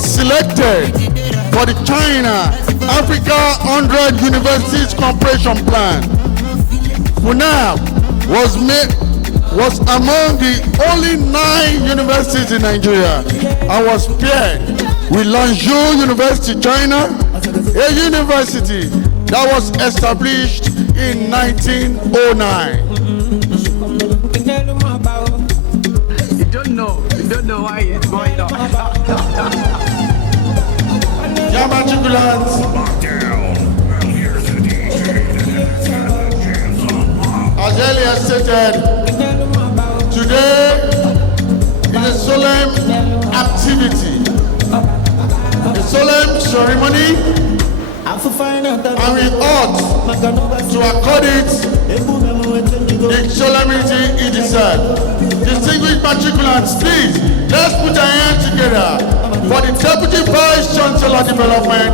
was selected for the China Africa 100 Universities Cooperation Plan. FUNAB was among the only 9 universities in Nigeria and was paired with Lanzhou University, China, a university that was established in 1909. You don't know why it's going on. Yeah, matriculants. As earlier stated, today is a solemn activity, a solemn ceremony, and we ought to accord it the solemnity it deserves. Distinguished matriculants, please, let's put our hands together for the Deputy Vice Chancellor Development,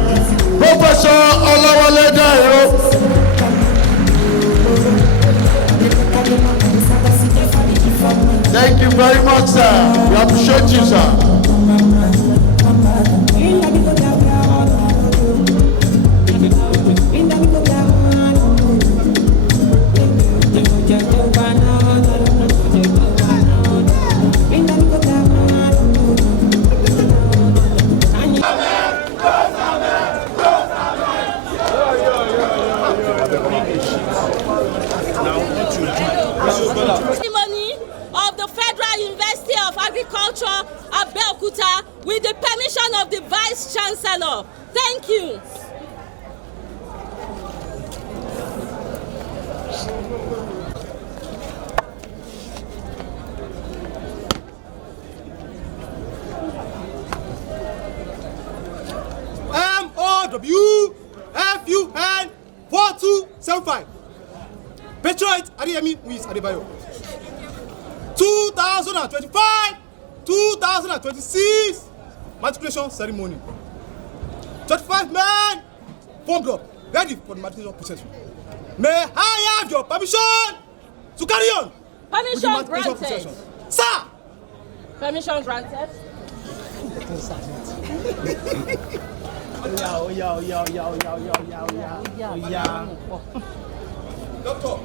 Professor Olawale Dairo. Thank you very much, sir. We appreciate you, sir. With the permission of the Vice Chancellor. Thank you. MOWFUN 4275. Patriot Adeyemi Luis Adebayo. 2025-2026 matriculation ceremony. 25 men formed up, ready for the matriculation process. May I have your permission to carry on? Permission granted. Sir! Permission granted. Doctor.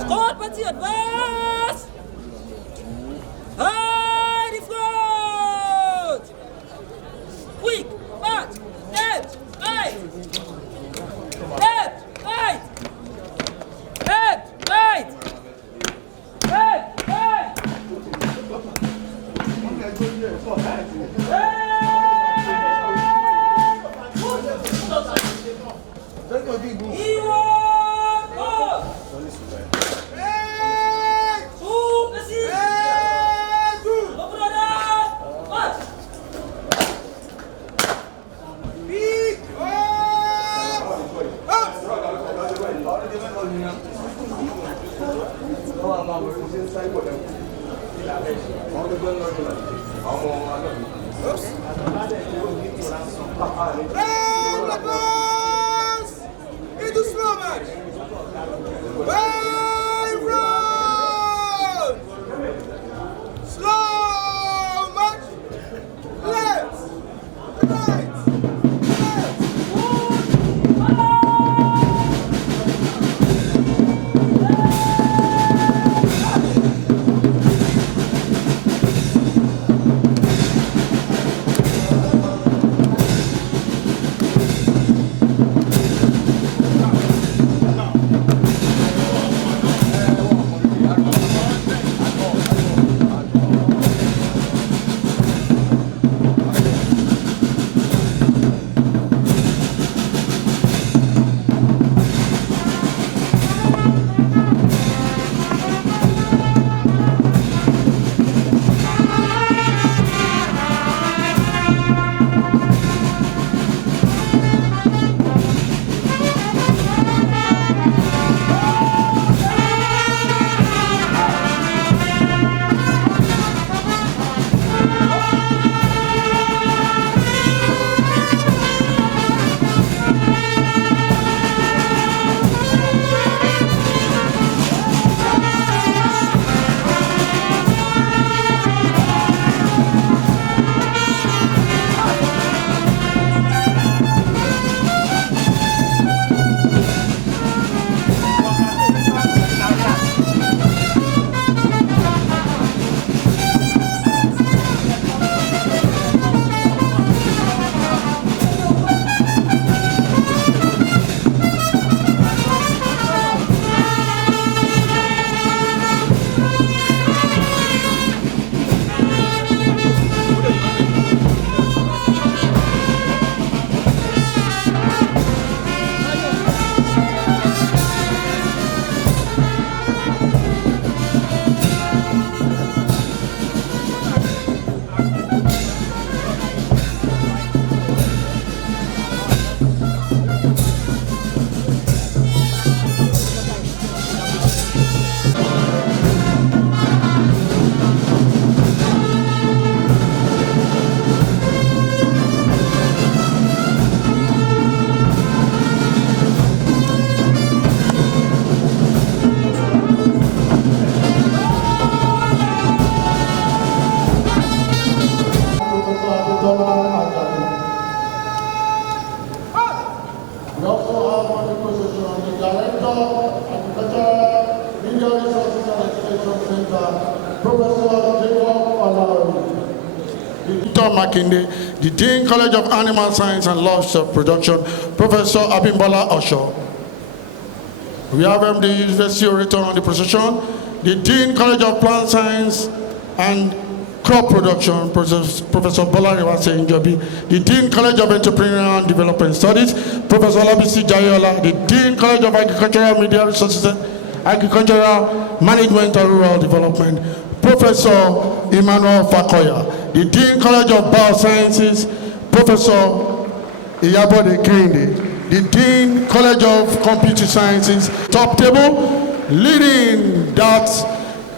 Squad party advance! High the front! Quick, march, left, right! Left, right! Left, right! Left, right! Into slow match. Slow march. Left, right. We also have on the position the Director, Agricultural, Media Resources and Education Center, Professor Jacob Alawi. Dr. Makinde, the Dean College of Animal Science and Livestock Production, Professor Abimbola Osho. We have the University Orator on the procession, the Dean College of Plant Science and Crop Production, Professor Bola Rewase Njobi, the Dean College of Entrepreneurial and Development Studies, Professor Labisi Jayola, the Dean College of Agricultural, Media Resources, Agricultural Management and Rural Development, Professor Emmanuel Fakoya, the Dean College of Biosciences, Professor Iyabode Kende, the Dean College of Computer Sciences. Top table, leading that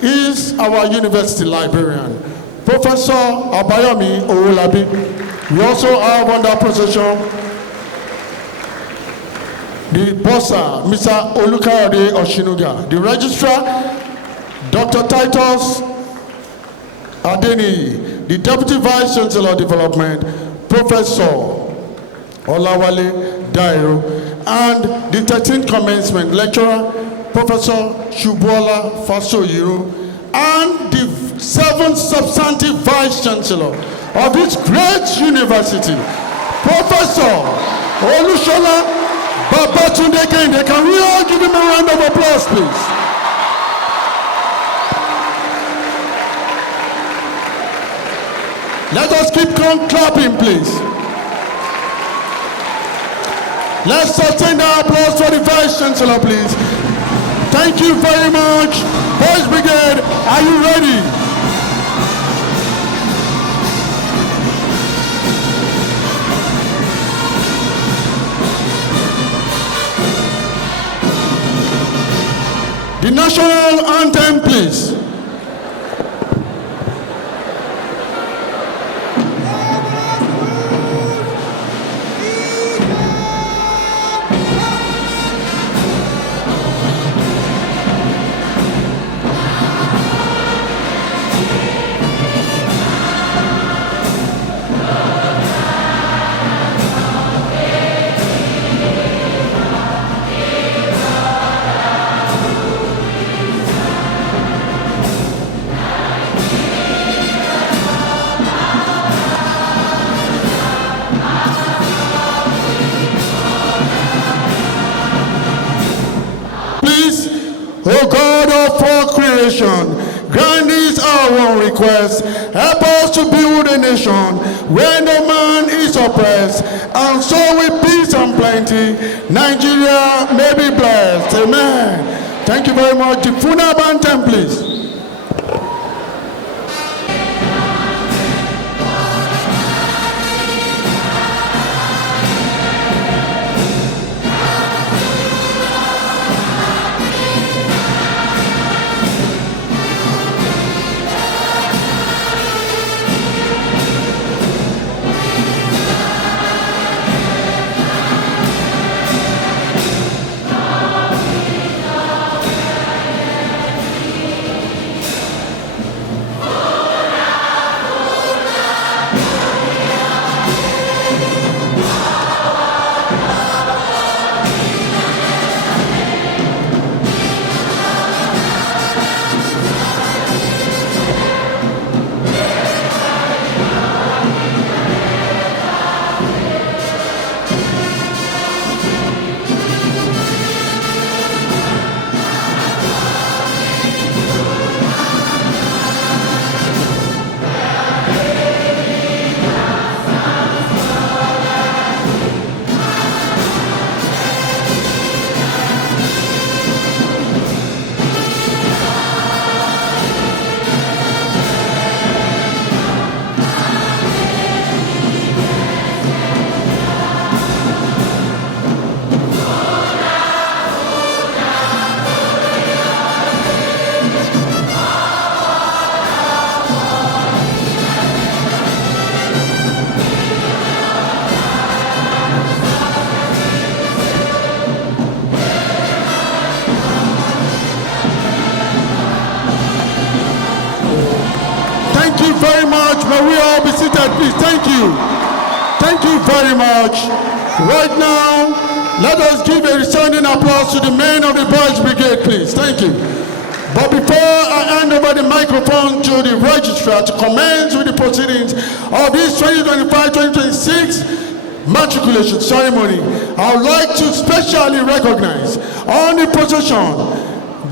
is our university librarian, Professor Abayomi Owolabi. We also have on that procession the bossa, Mr. Olukayode Oshinuga, the registrar, Dr. Titus Adeni, the Deputy Vice Chancellor of Development, Professor Olawale Dairo, and the 13th commencement lecturer, Professor Shubuola Fasoyiro, and the 7th substantive Vice Chancellor of this great university, Professor Olushola Babatunde Kende. Can we all give him a round of applause, please? Let us keep clapping, please. Let's sustain the applause for the Vice Chancellor, please. Thank you very much. Boys Brigade, are you ready? The national anthem, please. O God of all creation, grant this our one request. Help us to build a nation where no man is oppressed, and so with peace and plenty, Nigeria may be blessed. Amen. Thank you very much. The funeral anthem, please. seated, please. Thank you. Thank you very much. Right now, let us give a resounding applause to the men of the Boys Brigade, please. Thank you. But before I hand over the microphone to the registrar to commence with the proceedings of this 2025-2026 matriculation ceremony, I would like to specially recognize on the procession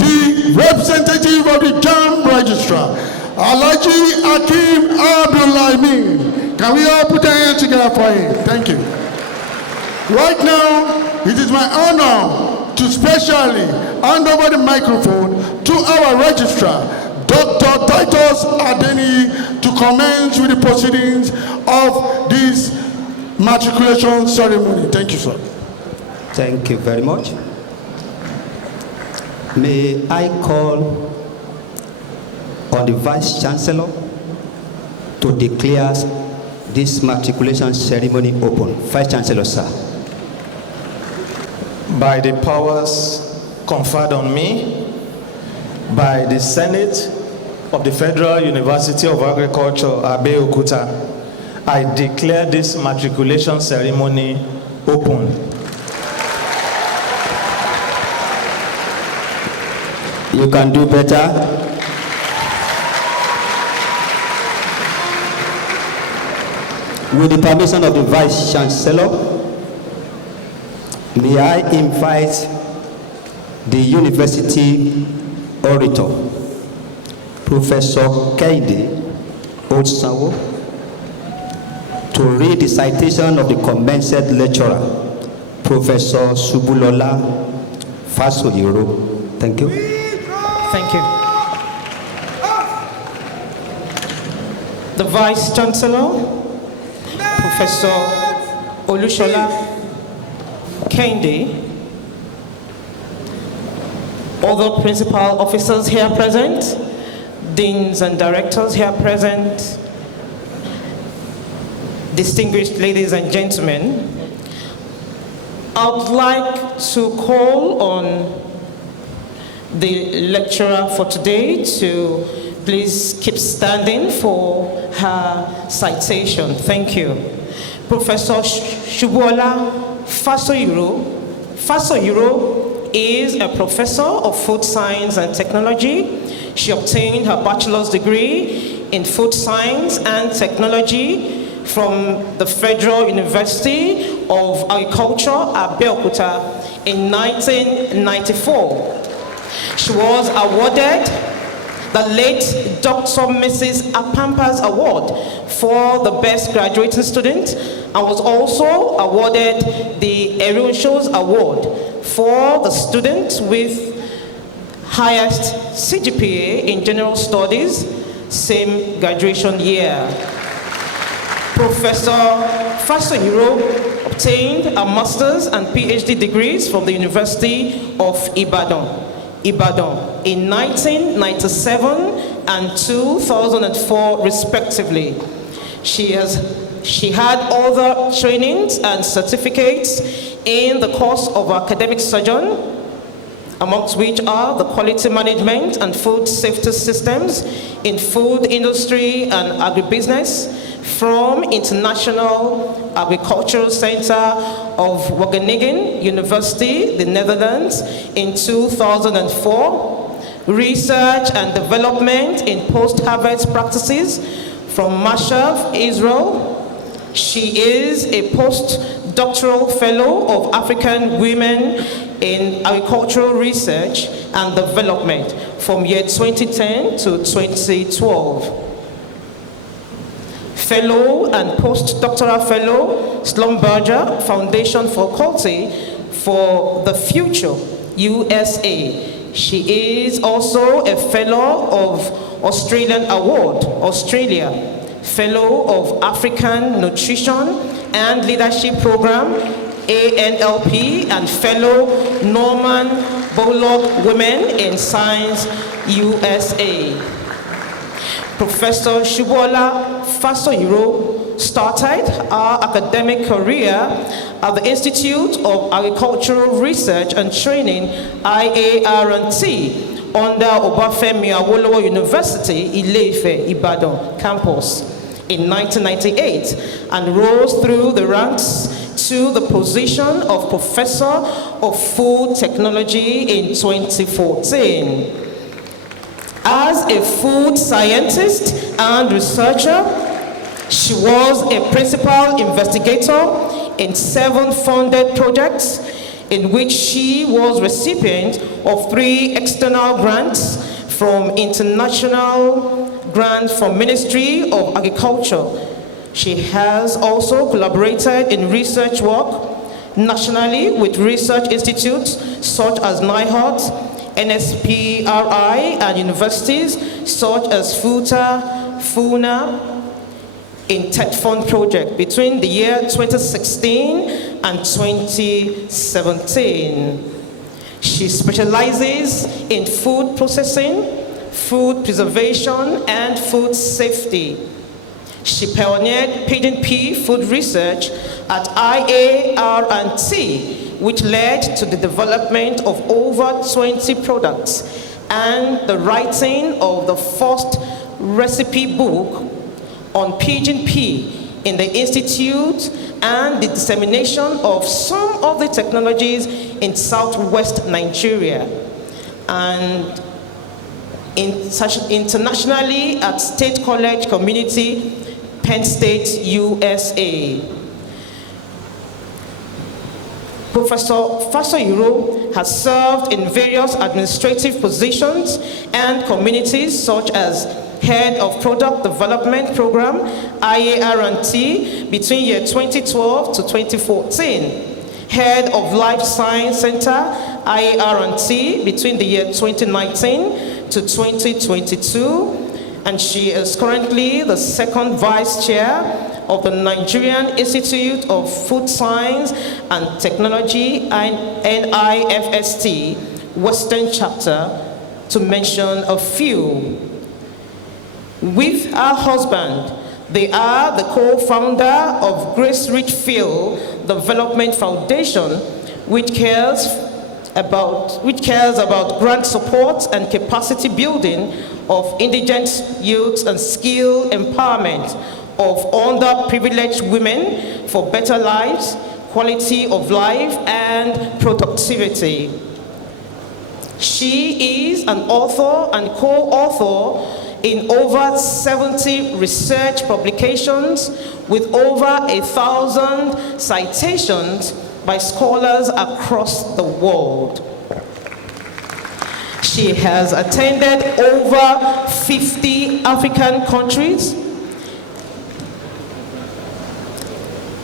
the representative of the JAMB registrar, Alhaji Akim Abdullahi. Can we all put our hands together for him? Thank you. Right now, it is my honor to specially hand over the microphone to our registrar, Dr. Titus Adeni, to commence with the proceedings of this matriculation ceremony. Thank you, sir. Thank you very much. May I call on the Vice Chancellor to declare this matriculation ceremony open. Vice Chancellor, sir. By the powers conferred on me by the Senate of the Federal University of Agriculture, Abeokuta, I declare this matriculation ceremony open. You can do better. With the permission of the Vice Chancellor, may I invite the University Orator, Professor Keide Otsanwo, to read the citation of the commenced lecturer, Professor Subulola Fasoyiro. Thank you. Thank you. The Vice Chancellor, Professor Olushola Keinde, other principal officers here present, deans and directors here present, distinguished ladies and gentlemen, I would like to call on the lecturer for today to please keep standing for her citation. Thank you. Professor Shubola Fasoyiro. Fasoyiro is a professor of food science and technology. She obtained her bachelor's degree in food science and technology from the Federal University of Agriculture, Abeokuta, in 1994. She was awarded the late Dr. Mrs. Apampa's Award for the best graduating student and was also awarded the Erosho's Award for the student with highest CGPA in general studies, same graduation year. Professor Fasoyiro obtained a master's and PhD degrees from the University of Ibadan in 1997 and 2004 respectively. She had other trainings and certificates in the course of academic sojourn, amongst which are the quality management and food safety systems in food industry and agribusiness from International Agricultural Center of Wageningen University, the Netherlands, in 2004, research and development in post-harvest practices from Mashav, Israel. She is a postdoctoral fellow of African women in agricultural research and development from year 2010 to 2012. Fellow and postdoctoral fellow, Schlumberger Foundation for Quality for the Future, USA. She is also a fellow of Australian Award, Australia, fellow of African Nutrition and Leadership Program, ANLP, and fellow Norman Borlaug Women in Science, USA. Professor Shubola Fasoyiro started her academic career at the Institute of Agricultural Research and Training, IART, under Obafemi Awolowo University, Ile-Ife, Ibadan campus. in 1998 and rose through the ranks to the position of Professor of Food Technology in 2014. As a food scientist and researcher, she was a principal investigator in 7 funded projects in which she was recipient of 3 external grants from International Grant from Ministry of Agriculture. She has also collaborated in research work nationally with research institutes such as NIHOT, NSPRI, and universities such as FUNA in TED Fund project between the year 2016 and 2017. She specializes in food processing, food preservation, and food safety. She pioneered Pigeon Pea food research at IAR&T, which led to the development of over 20 products and the writing of the first recipe book on pigeon pea in the Institute and the dissemination of some of the technologies in southwest Nigeria and internationally at State College Community, Penn State, USA. Professor Fasayiro has served in various administrative positions and communities such as Head of Product Development Program, IAR&T, between year 2012 to 2014. Head of Life Science Center, IAR&T, between the year 2019 to 2022. And she is currently the 2nd Vice Chair of the Nigerian Institute of Food Science and Technology, NIFST, Western Chapter, to mention a few. With her husband, they are the co-founder of Grace Richfield Development Foundation, which cares about grant support and capacity building of indigent youth and skill empowerment of underprivileged women for better lives, quality of life, and productivity. She is an author and co-author in over 70 research publications with over 1,000 citations by scholars across the world. She has attended over 50 African countries,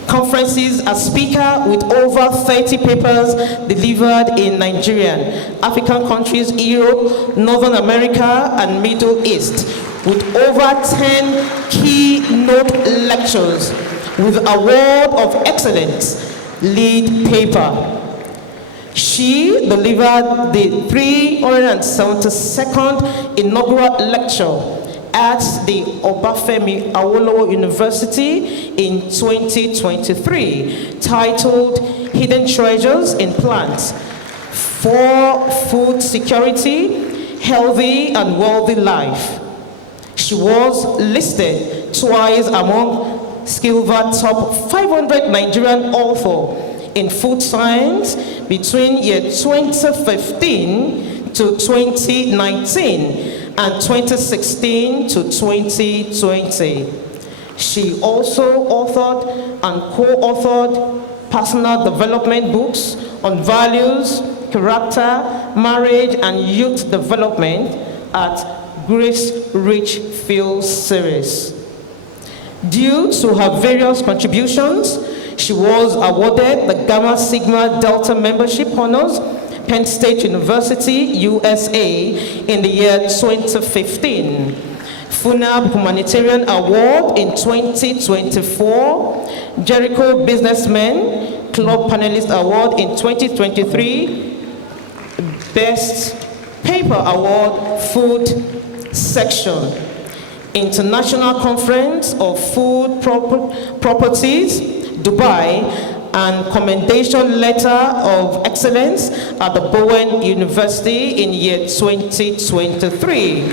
conferences as speaker with over 30 papers delivered in Nigerian, African countries, Europe, Northern America, and Middle East, with over 10 keynote lectures with Award of Excellence lead paper. She delivered the 372nd inaugural lecture at the Obafemi Awolowo University in 2023, titled Hidden Treasures in Plants for Food Security, Healthy and Wealthy Life. She was listed twice among Silver Top 500 Nigerian author in food science between year 2015 to 2019 and 2016 to 2020. She also authored and co-authored personal development books on values, character, marriage, and youth development at Grace Richfield series. Due to her various contributions, she was awarded the Gamma Sigma Delta Membership Honors, Penn State University, USA, in the year 2015. FUNAB Humanitarian Award in 2024, Jericho Businessman Club Panelist Award in 2023, Best Paper Award, Food Section, International Conference of Food Properties, Dubai, and Commendation Letter of Excellence at the Bowen University in year 2023.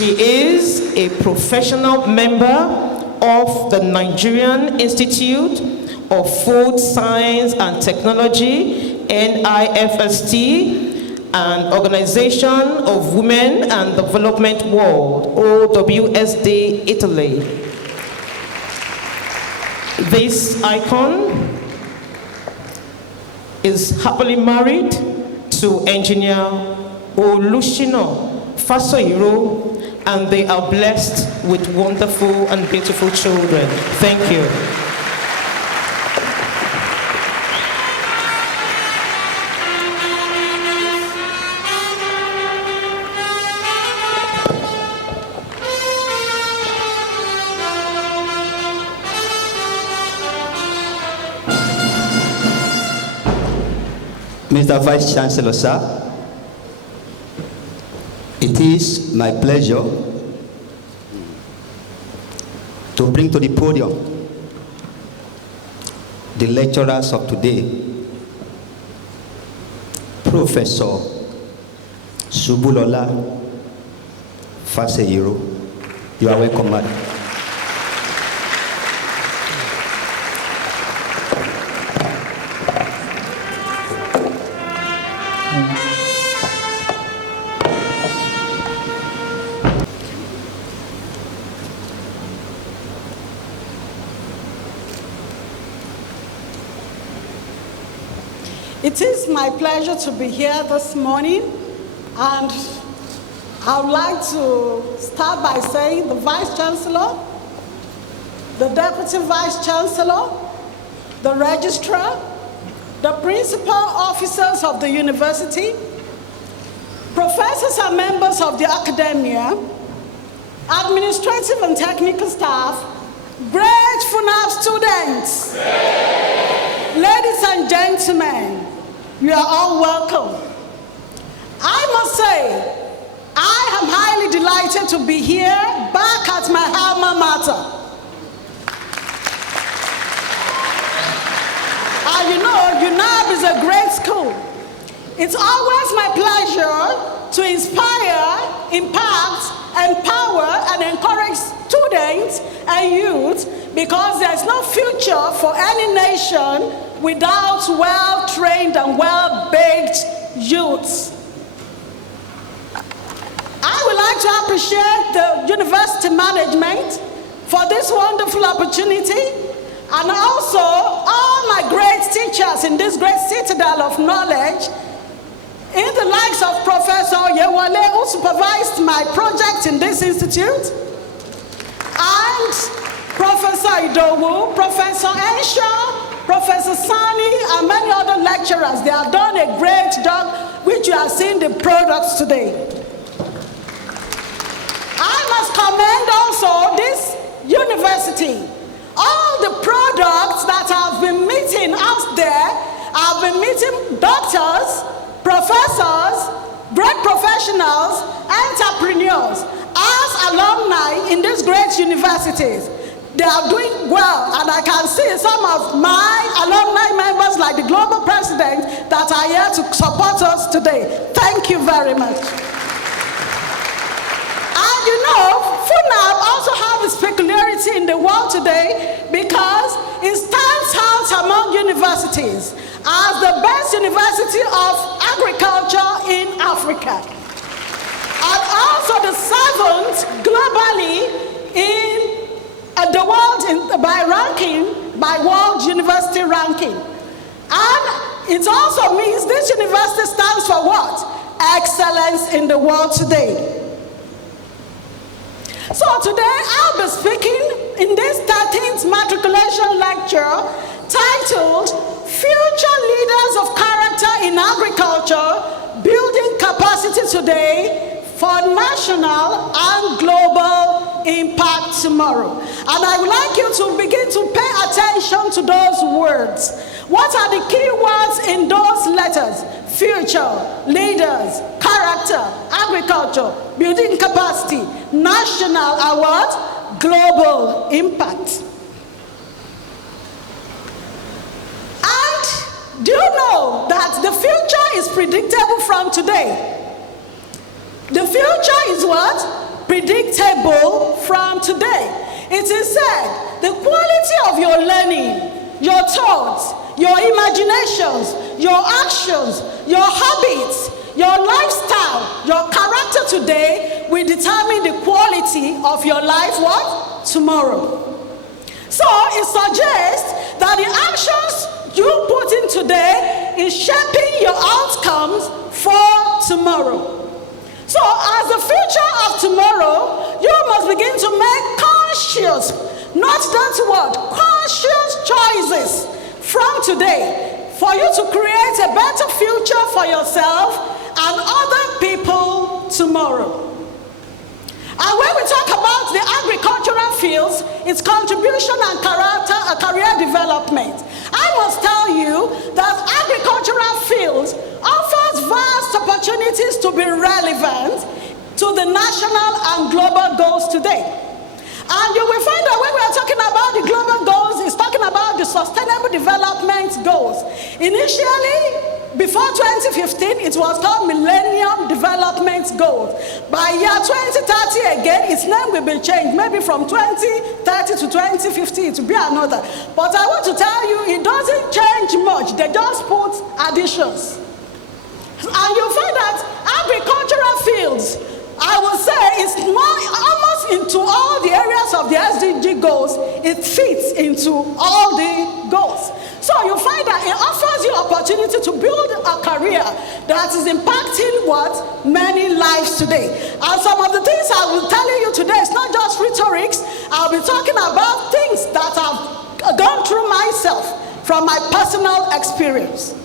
She is a professional member of the Nigerian Institute of Food Science and Technology, NIFST, an Organization of Women and Development World, OWSD, Italy. This icon is happily married to engineer Olushino Fasoiro, and they are blessed with wonderful and beautiful children. Thank you. Mr. Vice Chancellor, sir, it is my pleasure to bring to the podium the lecturers of today, Professor Subulola Faseyiro. You are welcome, madam. It is my pleasure to be here this morning, and I would like to start by saying the Vice Chancellor, the Deputy Vice Chancellor, the Registrar, the Principal Officers of the University, professors and members of the academia, administrative and technical staff, great FUNAB students, ladies and gentlemen, you are all welcome. I must say, I am highly delighted to be here back at my alma mater. And you know, UNAB is a great school. It's always my pleasure to inspire, impact, empower, and encourage students and youth, because there's no future for any nation without well-trained and well-baked youths. I would like to appreciate the university management for this wonderful opportunity, and also all my great teachers in this great citadel of knowledge, in the likes of Professor Yewale, who supervised my project in this institute, and Professor Idowu, Professor Enshaw, Professor Sani, and many other lecturers. They have done a great job, which you have seen the products today. I must commend also this university. All the products that I've been meeting out there, I've been meeting doctors, professors, great professionals, entrepreneurs, as alumni in these great universities. They are doing well, and I can see some of my alumni members, like the global president, that are here to support us today. Thank you very much. And you know, FUNAB also has its peculiarity in the world today, because it stands out among universities as the best university of agriculture in Africa, and also the 7th globally in the world by world university ranking. And it also means this university stands for what? Excellence in the world today. So today I'll be speaking in this 13th Matriculation Lecture titled Future Leaders of Character in Agriculture, Building Capacity Today for National and Global Impact Tomorrow. And I would like you to begin to pay attention to those words. What are the key words in those letters? Future, leaders, character, agriculture, building capacity, national, and what? Global impact. And do you know that the future is predictable from today? The future is what? predictable from today. It is said, the quality of your learning, your thoughts, your imaginations, your actions, your habits, your lifestyle, your character today will determine the quality of your life, what? Tomorrow. So it suggests that the actions you put in today is shaping your outcomes for tomorrow. So as the future of tomorrow, you must begin to make conscious, not that word, conscious choices from today for you to create a better future for yourself and other people tomorrow. And when we talk about the agricultural fields, its contribution and career development, I must tell you that agricultural fields offers vast opportunities to be relevant to the national and global goals today. And you will find that when we are talking about the global goals, it's talking about the sustainable development goals. Initially, before 2015, it was called Millennium Development Goals. By year 2030 again, its name will be changed. Maybe from 2030 to 2050, it will be another. But I want to tell you, it doesn't change much. They just put additions. And you'll find that agricultural fields, I would say, is more almost into all the areas of the SDG goals. It fits into all the goals. So you find that it offers you opportunity to build a career that is impacting what? Many lives today. And some of the things I will tell you today is not just rhetorics. I'll be talking about things that I've gone through myself from my personal experience.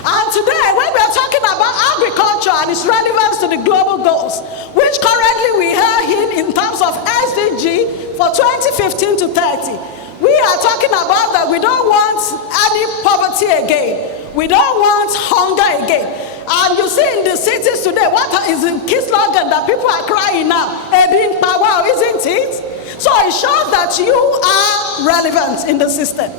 And today, when we are talking about agriculture and its relevance to the global goals, which currently we are in terms of SDG for 2015 to 30, we are talking about that we don't want any poverty again. We don't want hunger again. And you see in the cities today, what is the key slogan that people are crying now? Being power, isn't it? So it shows that you are relevant in the system.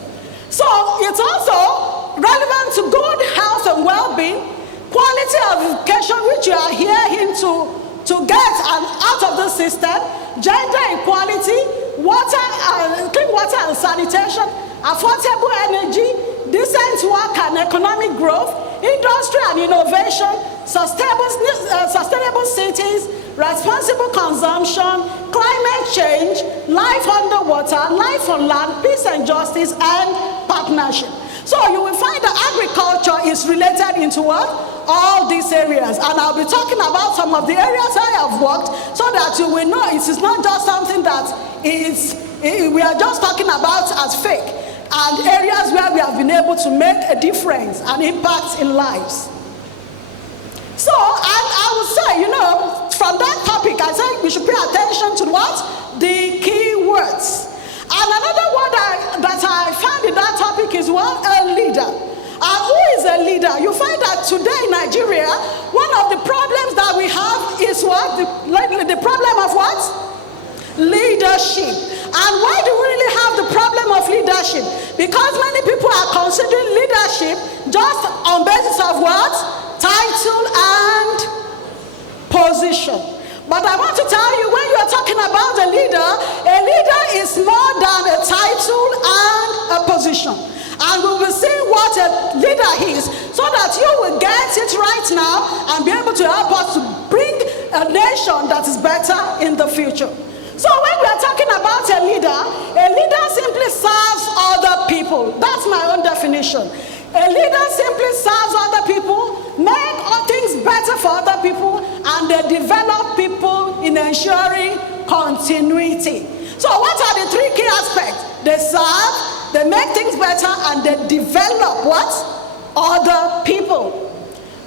So it's also relevant to good health and well-being, quality of education, which you are here to get out of the system, gender equality, clean water and sanitation, affordable energy, decent work and economic growth, industry and innovation, sustainable cities, responsible consumption, climate change, life underwater, life on land, peace and justice, and partnership. So you will find that agriculture is related into what? All these areas. And I'll be talking about some of the areas I have worked so that you will know it is not just something that we are just talking about as fake, and areas where we have been able to make a difference and impact in lives. So, and I would say, from that topic, I said we should pay attention to what? The key words. And another word that I found in that topic is what? A leader. And who is a leader? You find that today in Nigeria, one of the problems that we have is what? The problem of what? Leadership. And why do we really have the problem of leadership? Because many people are considering leadership just on basis of what? Title and position. But I want to tell you, when you are talking about a leader is more than a title and a position. And we will see what a leader is so that you will get it right now and be able to help us to bring a nation that is better in the future. So when we are talking about a leader simply serves other people. That's my own definition. A leader simply serves other people, make all things better for other people, and they develop people in ensuring continuity. So what are the three key aspects? They serve, they make things better, and they develop what? Other people.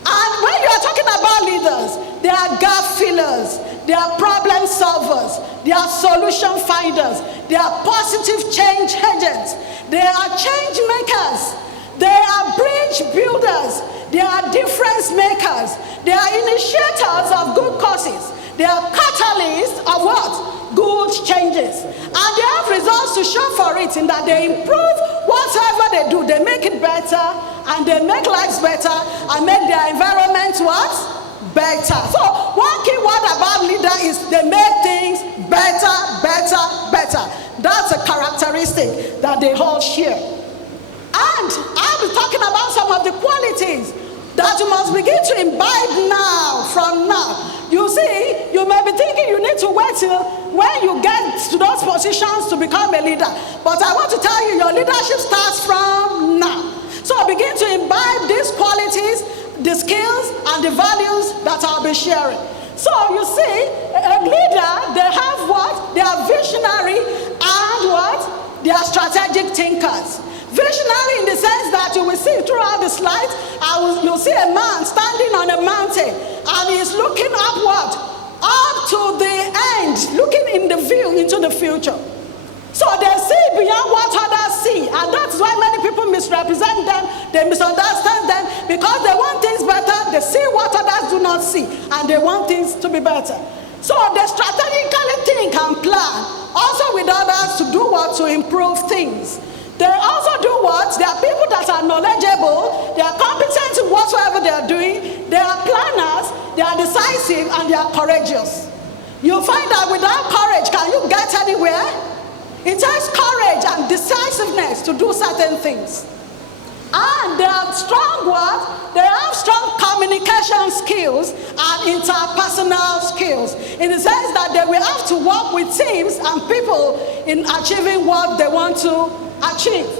And when you are talking about leaders, they are gap fillers, they are problem solvers, they are solution finders, they are positive change agents, they are change makers, they are bridge builders, they are difference makers, they are initiators of good causes, they are catalysts of what? Good changes. And they have results to show for it in that they improve whatever they do. They make it better, and they make lives better, and make their environment what? better. So one key word about leader is they make things better, better, better. That's a characteristic that they all share. And I'll be talking about some of the qualities that you must begin to imbibe now, from now. You see, you may be thinking you need to wait till when you get to those positions to become a leader. But I want to tell you, your leadership starts from now. So begin to imbibe these qualities, the skills, and the values that I'll be sharing. So you see, a leader, they have what? They are visionary and what? They are strategic thinkers. Visionary in the sense that you will see throughout the slides, you'll see a man standing on a mountain and he's looking upward, up to the end, looking in the view into the future. So they see beyond what others see, and that's why many people misrepresent them, they misunderstand them, because they want things better, they see what others do not see, and they want things to be better. So they strategically think and plan, also with others to do what? To improve things. They also do what? They are people that are knowledgeable, they are competent in whatsoever they are doing, they are planners, they are decisive, and they are courageous. You'll find that without courage, can you get anywhere? It takes courage and decisiveness to do certain things. And they have strong what? They have strong communication skills and interpersonal skills, in the sense that they will have to work with teams and people in achieving what they want to achieve.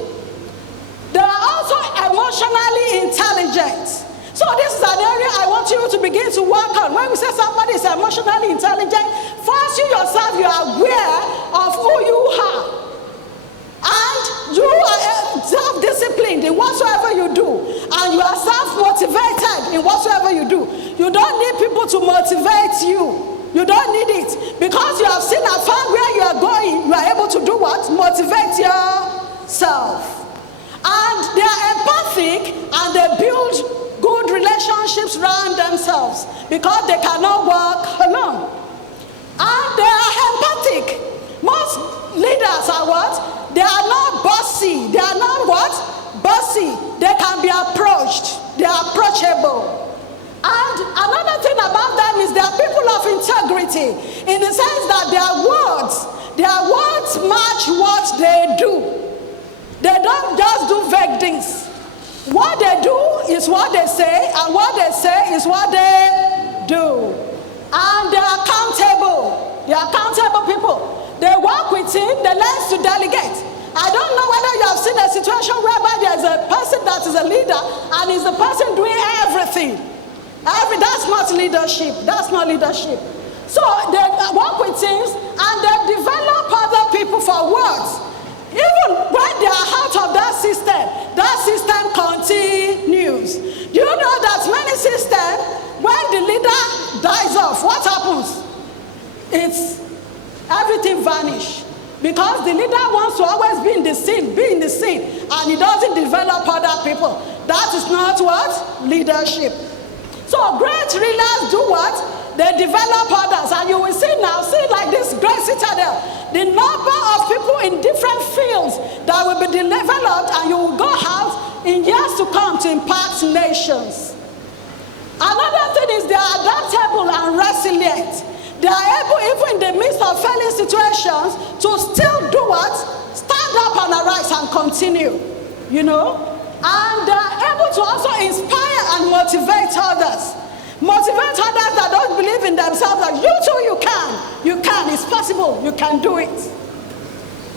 They are also emotionally intelligent. So this is an area I want you to begin to work on. When we say somebody is emotionally intelligent, first you yourself, you are aware of who you are. And you are self-disciplined in whatsoever you do. And you are self-motivated in whatsoever you do. You don't need people to motivate you. You don't need it. Because you have seen and found where you are going, you are able to do what? Motivate yourself. And they are empathic and they build good relationships around themselves because they cannot work alone. And they are empathic. Most leaders are what? They are not bossy. They are not what? Bossy. They can be approached. They are approachable. And another thing about them is they are people of integrity, in the sense that their words match what they do. They don't just do vague things. What they do is what they say, and what they say is what they do. And they are accountable. They are accountable people. They work with him, they learn to delegate. I don't know whether you have seen a situation whereby there is a person that is a leader and is the person doing everything. That's not leadership. That's not leadership. So they work with teams and they develop other people for words. Even when they are out of that system continues. Do you know that many systems, when the leader dies off, what happens? It's everything vanish. Because the leader wants to always be in the scene, and he doesn't develop other people. That is not what? Leadership. So great leaders do what? They develop others. And you will see now, like this great citadel, the number of people in different fields that will be developed, and you will go out in years to come to impact nations. Another thing is they are adaptable and resilient. They are able, even in the midst of failing situations, to still do what? Stand up and arise and continue, you know? And they are able to also inspire and motivate others. Motivate others that don't believe in themselves, that you too, you can, it's possible, you can do it.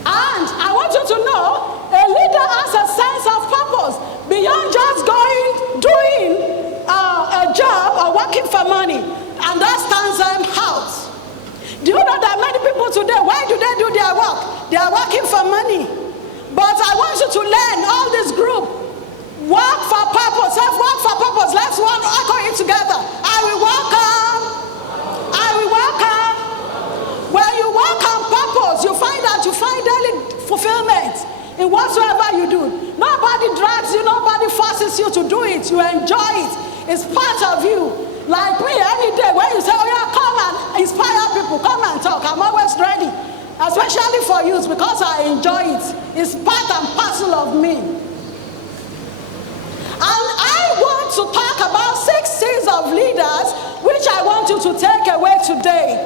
And I want you to know, a leader has a sense of purpose beyond just doing a job or working for money, and that stands them out. Do you know that many people today, why do they do their work? They are working for money. But I want you to learn, all this group, work for purpose. Work for purpose. Let's work, echo it together. I will work on. When you work on purpose, you find that you find daily fulfillment in whatsoever you do. Nobody drags you, nobody forces you to do it. You enjoy it. It's part of you. Like me, any day when you say, oh yeah, come and inspire people, come and talk, I'm always ready. Especially for youth, because I enjoy it. It's part and parcel of me. And I want to talk about 6 C's of leaders, which I want you to take away today.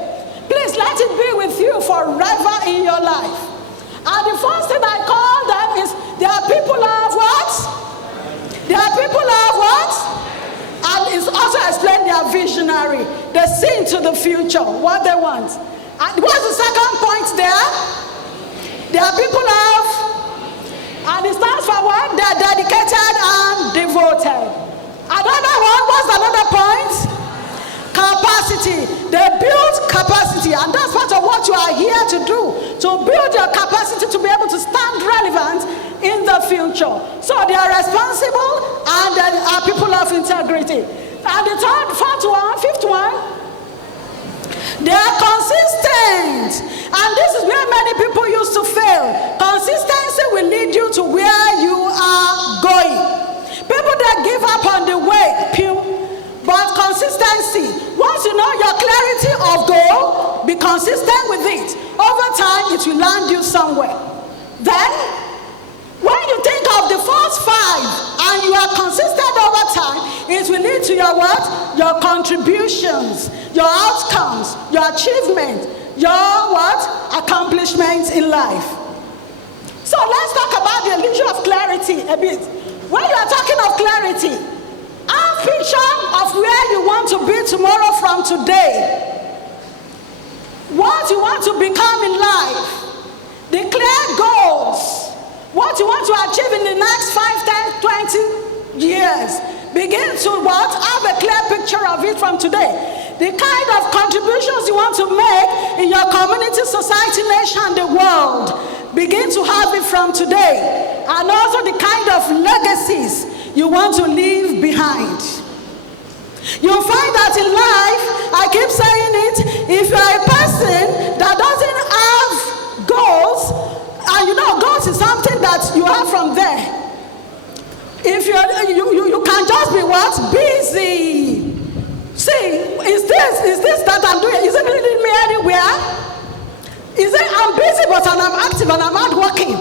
Please let it be with you forever in your life. And the first thing I call them is, they are people of what? They are people of what? And it's also explained they are visionary. They see into the future, what they want. And what's the second point there? They are people of, and it stands for what? They are dedicated and devoted. Another one, what's another point? Capacity. They build capacity, and that's part of what you are here to do, to build your capacity to be able to stand relevant in the future. So they are responsible and they are people of integrity. And the fifth one, they are consistent. And this is where many people used to fail. Consistency will lead you to where you are going. People that give up on the way, but consistency. Once you know your clarity of goal, be consistent with it. Over time, it will land you somewhere. Then, when you think of the first 5 and you are consistent over time, it will lead to your what? Your contributions, your outcomes, your achievements, your what? Accomplishments in life. So let's talk about the illusion of clarity a bit. When you are talking of clarity, have a picture of where you want to be tomorrow from today. What you want to become in life. Declare goals. What you want to achieve in the next 5, 10, 20 years. Begin to what? Have a clear picture of it from today. The kind of contributions you want to make in your community, society, nation, and the world. Begin to have it from today. And also the kind of legacies you want to leave behind. You'll find that in life, I keep saying it, if you are a person that doesn't have goals, and you know goals is something that you have from there. If you can just be what? Busy. See, is this that I'm doing? Is it leading me anywhere? Is it I'm busy but I'm active and I'm out working?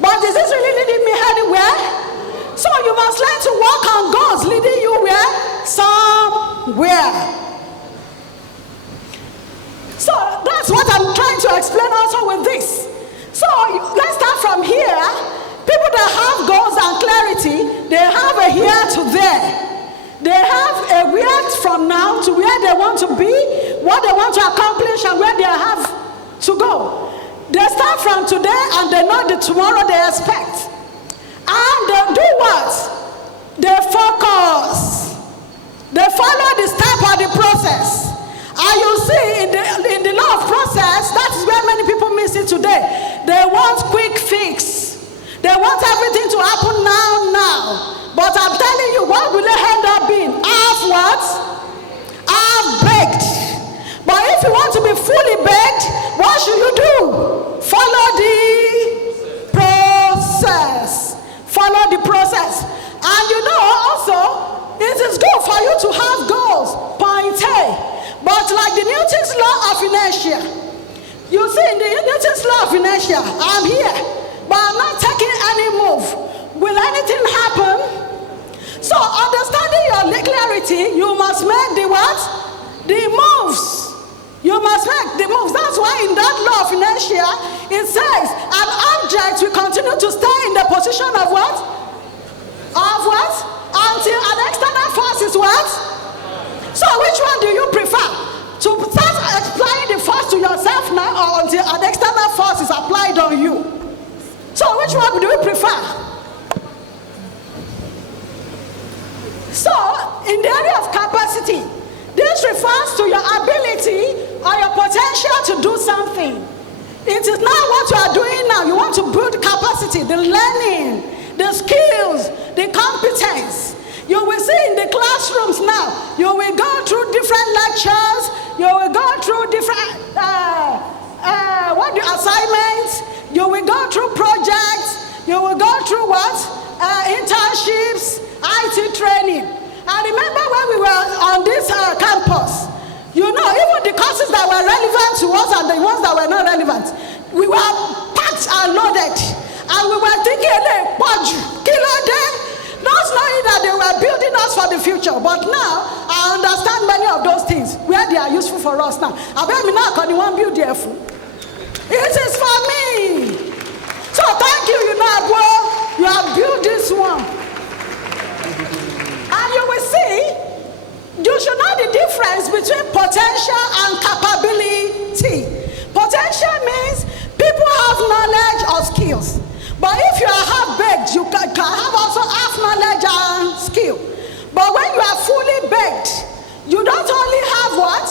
But is this really leading me anywhere? So you must learn to work on goals leading you where? Somewhere. So that's what I'm trying to explain also with this. So let's start from here. People that have goals and clarity, they have a here to there. They have a where from now to where they want to be, what they want to accomplish, and where they have to go. They start from today and they know the tomorrow they expect. And they do what? They focus. They follow the step of the process. And you see in the law of process, that is where many people miss it today. They want quick fix. They want everything to happen now. But I'm telling you, what will they end up being? Half what? Half baked. But if you want to be fully baked, what should you do? Follow the process. Follow the process. And you know also, it is good for you to have goals. Point A. But like the Newton's law of inertia, you see in the Newton's law of inertia, I'm here, but I'm not taking any move. Will anything happen? So understanding your clarity, you must make the what? The moves. You must make the moves. That's why in that law of inertia, it says an object will continue to stay in the position of what? Of what? Until an external force is what? So which one do you prefer? To start applying the force to yourself now, or until an external force is applied on you? So which one do you prefer? So in the area of capacity, this refers to your ability or your potential to do something. It is not what you are doing now. You want to build capacity, the learning, the skills, the competence. You will see in the classrooms now, you will go through different lectures, you will go through different assignments, you will go through projects, you will go through what? Internships, IT training. I remember when we were on this campus, you know, even the courses that were relevant to us and the ones that were not relevant, we were packed and loaded. And we were thinking, those knowing that they were building us for the future, but now I understand many of those things where they are useful for us now. I bet me now, can you want build there? It is for me. So thank you, you know, bro. You have built this one. And you will see, you should know the difference between potential and capability. Potential means people have knowledge or skills. But if you are half-baked, you can have also half knowledge and skill. But when you are fully baked, you don't only have what?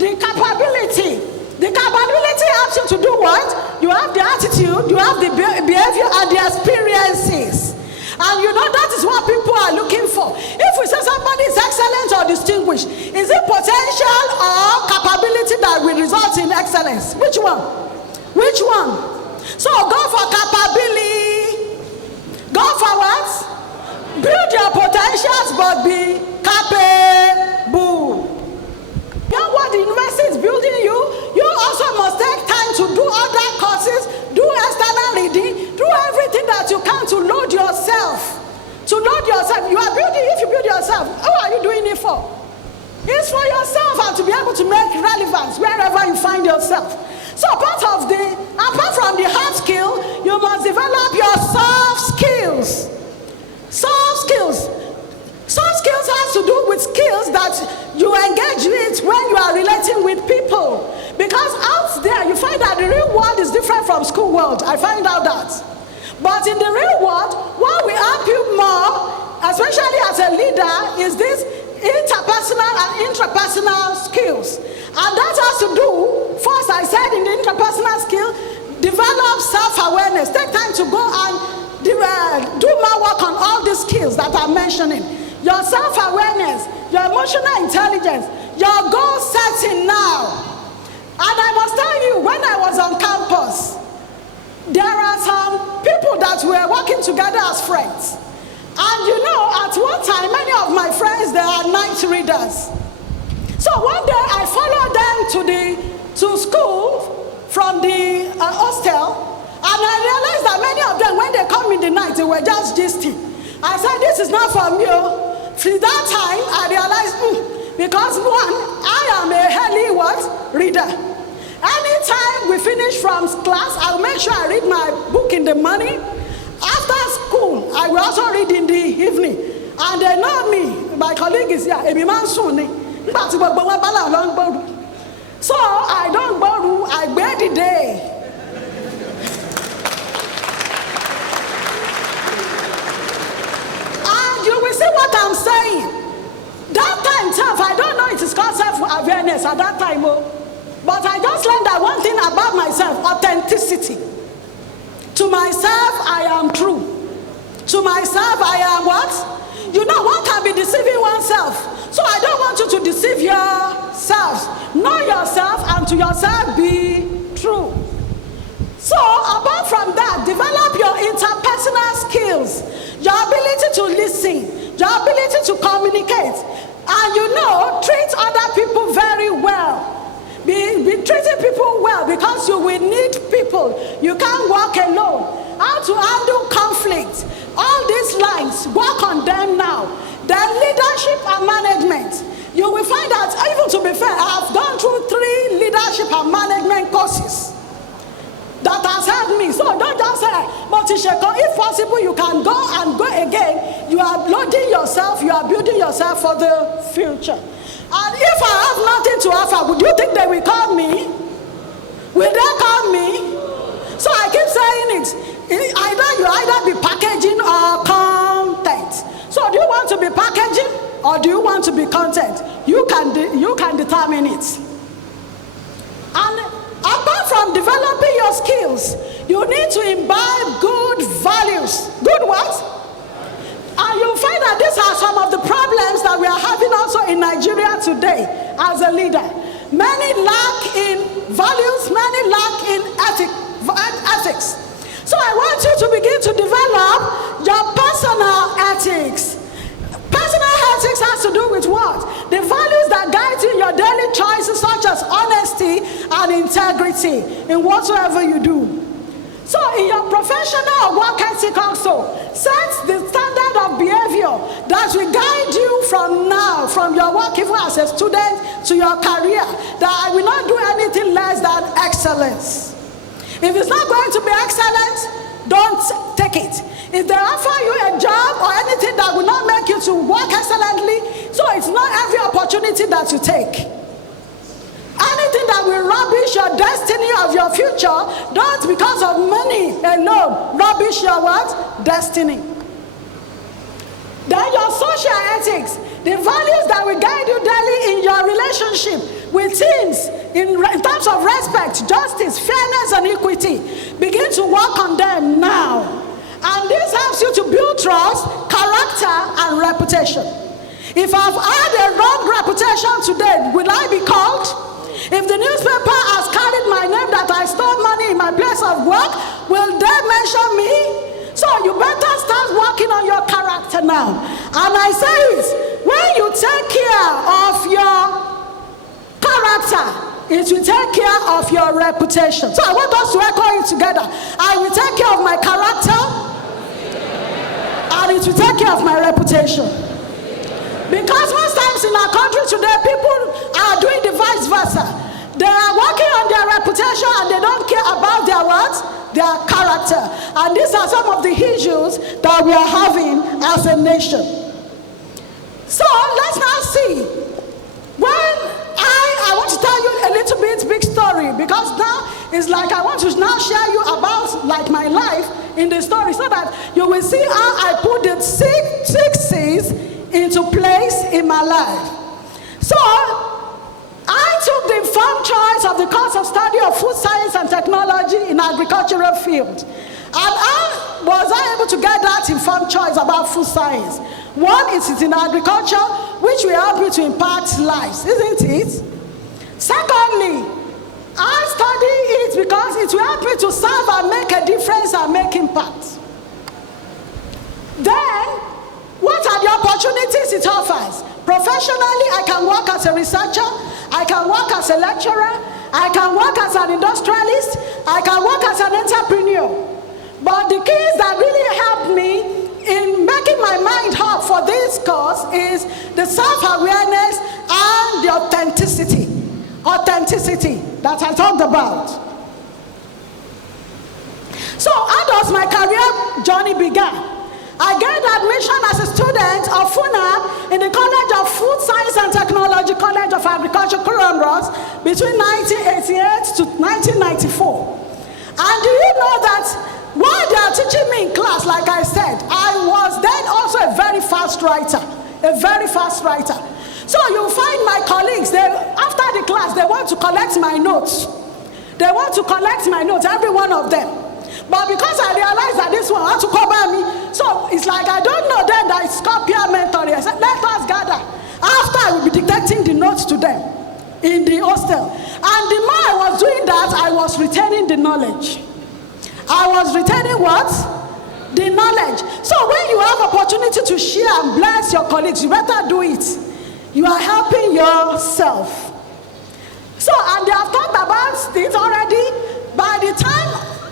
The capability. The capability helps you to do what? You have the attitude, you have the behavior and the experiences. And you know that is what people are looking for. If we say somebody is excellent or distinguished, is it potential or capability that will result in excellence? Which one? Which one? So go for capability. Go for what? Build your potentials but be capable. You know what the university is building you? You also must take time to do other courses, do external reading, do everything that you can to load yourself. To load yourself. You are building, if you build yourself, who are you doing it for? It's for yourself and to be able to make relevance wherever you find yourself. So apart from the hard skill, you must develop your soft skills. Soft skills. Soft skills has to do with skills that you engage with when you are relating with people. Because out there, you find that the real world is different from school world. I find out that. But in the real world, what will help you more, especially as a leader, is this interpersonal and intrapersonal skills. And that has to do, first I said in the interpersonal skill, develop self-awareness. Take time to go and do more work on all these skills that I'm mentioning. Your self-awareness, your emotional intelligence, your goal setting now. And I must tell you, when I was on campus, there are some people that were working together as friends. And you know, at one time, many of my friends, they are night readers. So one day I followed them to school from the hostel, and I realized that many of them, when they come in the night, they were just gisting. I said, this is not from you. From that time, I realized, because one, I am a heli what? Reader. Anytime we finish from class, I'll make sure I read my book in the morning. After school, I will also read in the evening. And they know me. My colleague is here. So I don't borrow, I bear the day. And you will see what I'm saying. That time, I don't know it is called self-awareness at that time. But I just learned that one thing about myself, authenticity. To myself, I am true. To myself, I am what? You know, one can be deceiving oneself. So I don't want you to deceive yourselves. Know yourself and to yourself be true. So apart from that, develop your interpersonal skills, your ability to listen, your ability to communicate, and you know, treat other people very well. Be treating people well because you will need people. You can't walk alone. How to handle conflict. All these lines, work on them now. Then leadership and management. You will find that, even to be fair, I have gone through 3 leadership and management courses. That has helped me. So don't just say, but if possible, you can go and go again. You are loading yourself, you are building yourself for the future. And if I have nothing to offer, would you think they will call me? Will they call me? So I keep saying it. You either be packaging or content. So do you want to be packaging or do you want to be content? You can determine it. And apart from developing your skills, you need to imbibe good values. Good what? And you'll find that these are some of the problems that we are having also in Nigeria today as a leader. Many lack in values, many lack in ethics. So I want you to begin to develop your personal ethics. Personal ethics has to do with what? The values that guide you in your daily choices, such as honesty and integrity in whatsoever you do. So in your professional work ethic also, set the standard of behavior failure that will guide you from now, from your work even as a student to your career, that I will not do anything less than excellence. If it's not going to be excellent, don't take it. If they offer you a job or anything that will not make you to work excellently, so it's not every opportunity that you take. Anything that will rubbish your destiny of your future, don't because of money alone rubbish your what? Destiny. Then your social ethics, the values that will guide you daily in your relationship with teens, in terms of respect, justice, fairness, and equity. Begin to work on them now. And this helps you to build trust, character, and reputation. If I've had a wrong reputation today, will I be called? If the newspaper has carried my name that I stole money in my place of work, will they mention me? So you better start working on your character now. And I say it, when you take care of your character, it will take care of your reputation. So I want us to echo it together. I will take care of my character, and it will take care of my reputation. Because most times in our country today, people are doing the vice versa. They are working on their reputation and they don't care about their what? Their character. And these are some of the issues that we are having as a nation. So let's now see. When I want to tell you a little bit big story, because now it's like I want to now share you about like my life in the story, so that you will see how I put the six C's into place in my life. So I took the informed choice of the course of study of food science and technology in agricultural field. And how was I able to get that informed choice about food science? One is it's in agriculture, which will help you to impact lives, isn't it? Secondly, I study it because it will help me to serve and make a difference and make impact. Then, what are the opportunities it offers? Professionally, I can work as a researcher, I can work as a lecturer, I can work as an industrialist, I can work as an entrepreneur. But the keys that really helped me in making my mind up for this course is the self-awareness and the authenticity that I talked about. So how does my career journey begin? I gained admission as a student of FUNAB in the College of Food Science and Technology, College of Agriculture, Columbus, between 1988 to 1994. And do you know that while they are teaching me in class, like I said, I was then also a very fast writer. So you'll find my colleagues, after the class, they want to collect my notes. Every one of them. But because I realized that this one had to cover me, so it's like I don't know then that it's called peer mentoring. I said, let us gather. After I will be dictating the notes to them in the hostel. And the more I was doing that, I was retaining the knowledge. I was retaining what? The knowledge. So when you have opportunity to share and bless your colleagues, you better do it. You are helping yourself. So, and they have talked about it already. By the time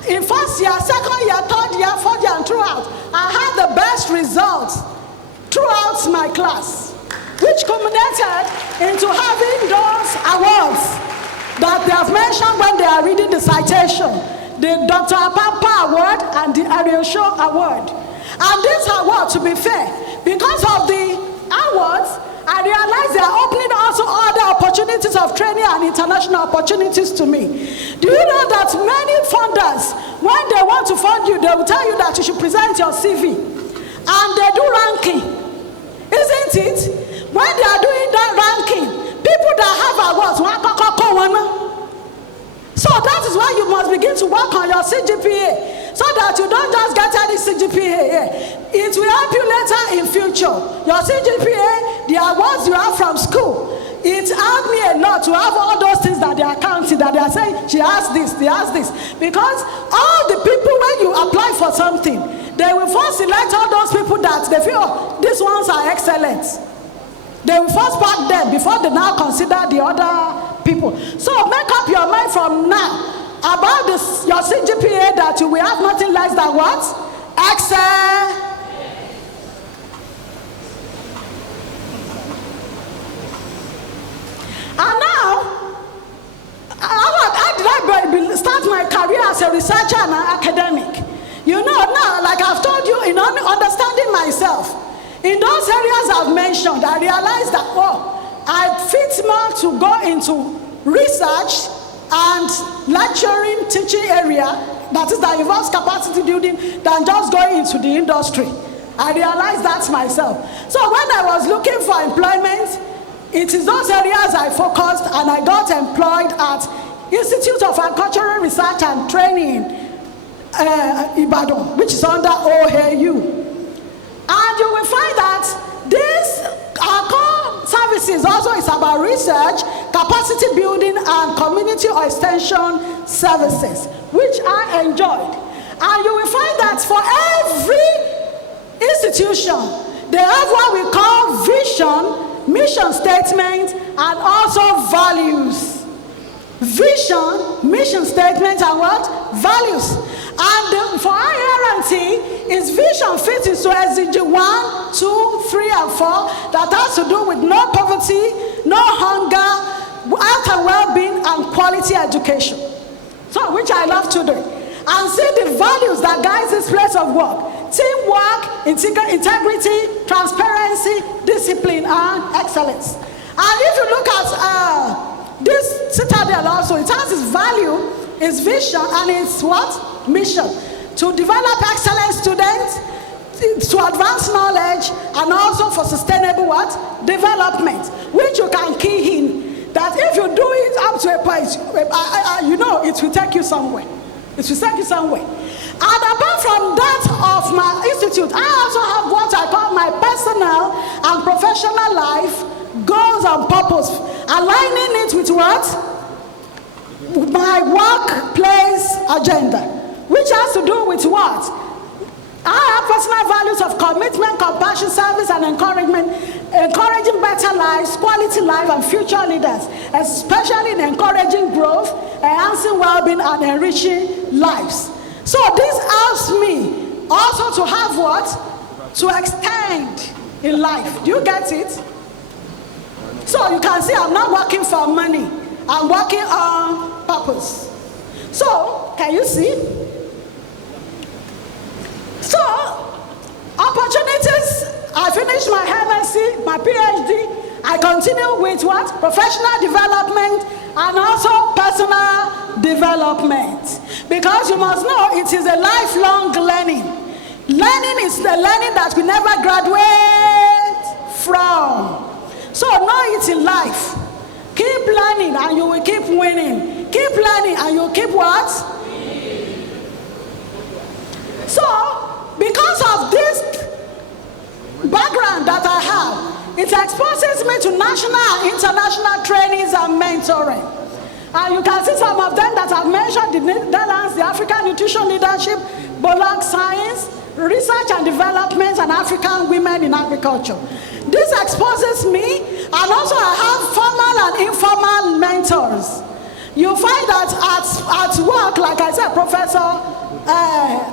in first year, second year, third year, fourth year, and throughout, I had the best results throughout my class, which culminated into having those awards that they have mentioned when they are reading the citation, the Dr. Apampa Award and the Ariel Shaw Award. And this award, to be fair, because of the awards, I realized they are opening also other opportunities of training and international opportunities to me. Do you know that many funders, when they want to fund you, they will tell you that you should present your CV. And they do ranking. Isn't it? When they are doing that ranking, people that have awards, so that is why you must begin to work on your CGPA. So that you don't just get any CGPA. It will help you later in future. Your CGPA, the awards you have from school, it helped me a lot to have all those things that they are counting, that they are saying, she has this, they has this. Because all the people, when you apply for something, they will first select all those people that they feel, oh, these ones are excellent. They will first pack them before they now consider the other people. So make up your mind from now about this, your CGPA, that you will have nothing less than what? Excel. How did I start my career as a researcher and an academic? You know, now, like I've told you, in understanding myself, in those areas I've mentioned, I realized that, I fit more to go into research and lecturing, teaching area, that is, that involves capacity building, than just going into the industry. I realized that myself. So when I was looking for employment, it is those areas I focused, and I got employed at Institute of Agricultural Research and Training, Ibadan, which is under OAU. And you will find that this, our core services also is about research, capacity building, and community or extension services, which I enjoyed. And you will find that for every institution, they have what we call vision, mission statement, and also values. Vision, mission statement, and what? Values. And for IRT, its vision fits into SDG 1, 2, 3, and 4 that has to do with no poverty, no hunger, health and well-being, and quality education. So, which I love to do. And see the values that guide this place of work: teamwork, integrity, transparency, discipline, and excellence. And if you look at this citadel also, it has its value, its vision, and its what? Mission. To develop excellent students, to advance knowledge, and also for sustainable what? Development, which you can key in. That if you do it up to a point, you know it will take you somewhere. It will take you somewhere. And apart from that of my institute, I also have what I call my personal and professional life goals and purpose, aligning it with what? My workplace agenda, which has to do with what? I have personal values of commitment, compassion, service, and encouragement, encouraging better lives, quality life, and future leaders, especially in encouraging growth, enhancing well-being, and enriching lives. So this helps me also to have what? To extend in life. Do you get it? So you can see I'm not working for money. I'm working on purpose. So, can you see? So, opportunities. I finished my MSc, my PhD. I continue with what? Professional development and also personal development. Because you must know it is a lifelong learning. Learning is the learning that we never graduate from. So know it in life. Keep learning and you will keep winning. Keep learning and you'll keep what? So, because of this background that I have, it exposes me to national and international trainings and mentoring. And you can see some of them that I've mentioned, the Netherlands, the African Nutrition Leadership, Bolog Science, Research and Development, and African Women in Agriculture. This exposes me, and also I have formal and informal mentors. You find that at work, like I said, Professor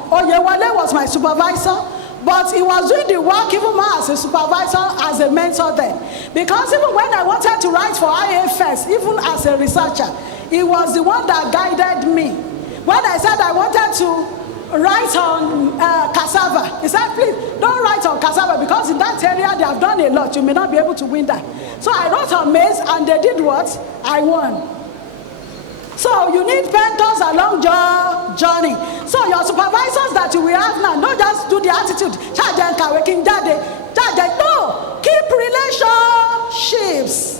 Oyewale was my supervisor, but he was doing the work even more as a supervisor, as a mentor then. Because even when I wanted to write for IFS, even as a researcher, he was the one that guided me. When I said I wanted to write on cassava, he said, please don't write on cassava, because in that area they have done a lot. You may not be able to win that. So I wrote on maize, and they did what? I won. So you need mentors along your journey. So your supervisors that you will have now, not just do the attitude. No, keep relationships.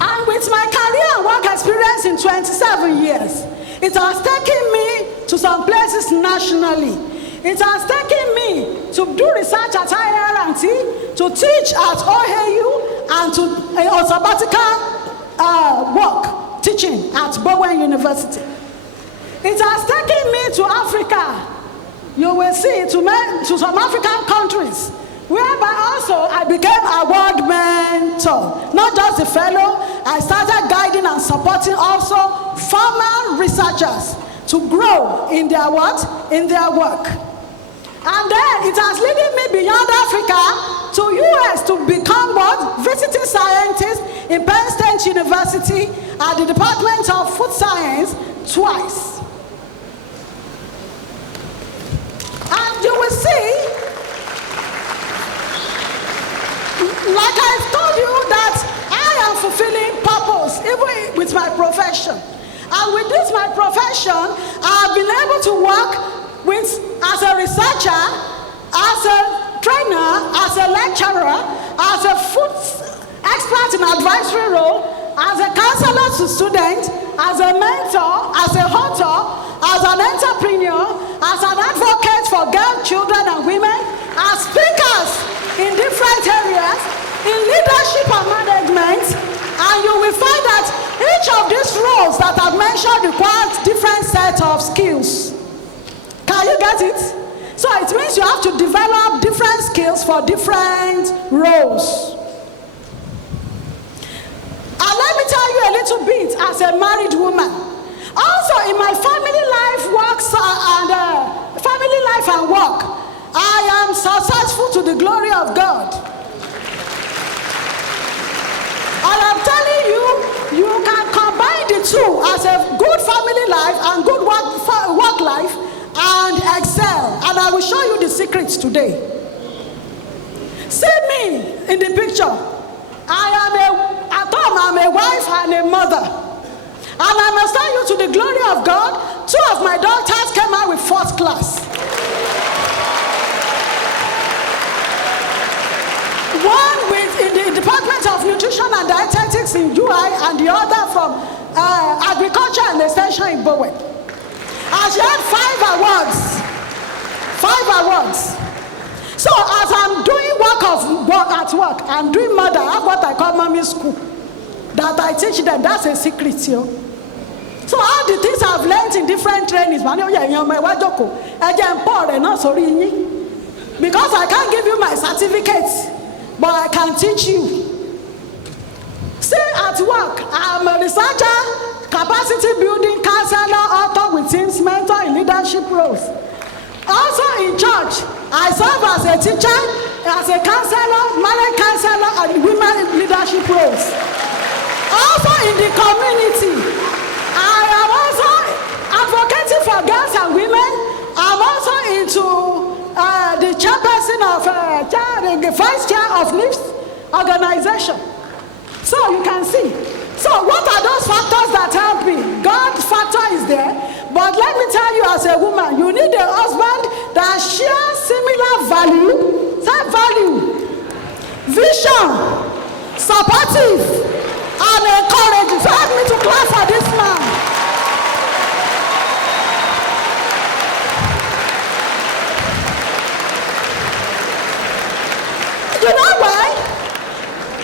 And with my career and work experience in 27 years, it has taken me to some places nationally. It has taken me to do research at IRT, to teach at OAU, and to on sabbatical work, teaching at Bowen University. It has taken me to Africa. You will see, to some African countries, whereby also I became a world mentor. Not just a fellow, I started guiding and supporting also former researchers to grow in their what? In their work. And then it has leading me beyond Africa to US to become what? Visiting scientist in Penn State University at the Department of Food Science twice. And you will see, like I told you, that I am fulfilling purpose, even with my profession. And with this, my profession, I've been able to work with, as a researcher, as a trainer, as a lecturer, as a food expert in advisory role, as a counselor to students, as a mentor, as a author, as an entrepreneur, as an advocate for girls, children, and women, as speakers in different areas, in leadership and management, and you will find that each of these roles that I've mentioned requires different set of skills. Can you get it? So it means you have to develop different skills for different roles. And let me tell you a little bit as a married woman. Also in my family life and work, I am successful to the glory of God. And I'm telling you, you can combine the two as a good family life and good work life and excel. And I will show you the secrets today. See me in the picture. I'm a wife and a mother. And I must tell you, to the glory of God, 2 of my daughters came out with 4th class. One in the Department of Nutrition and Dietetics in UI, and the other from Agriculture and Extension in Bowen. And she had 5 awards. 5 awards. So as I'm doing at work, I'm doing mother. I have what I call mommy school. That I teach them. That's a secret, yo. So all the things I've learned in different trainings, because I can't give you my certificates, but I can teach you. See, at work, I'm a researcher, capacity building, counselor, author with teams, mentor in leadership roles. Also in church, I serve as a teacher, as a counselor, marriage counselor, and women leadership roles. Also in the community, I am also advocating for girls and women. I'm also into the chairperson of the vice chair of NIPS organization. So you can see. So what are those factors that help me? God's factor is there. But let me tell you, as a woman, you need a husband that shares similar value, same value, vision, supportive, and encouraging. So help me to clap for this man. You know why?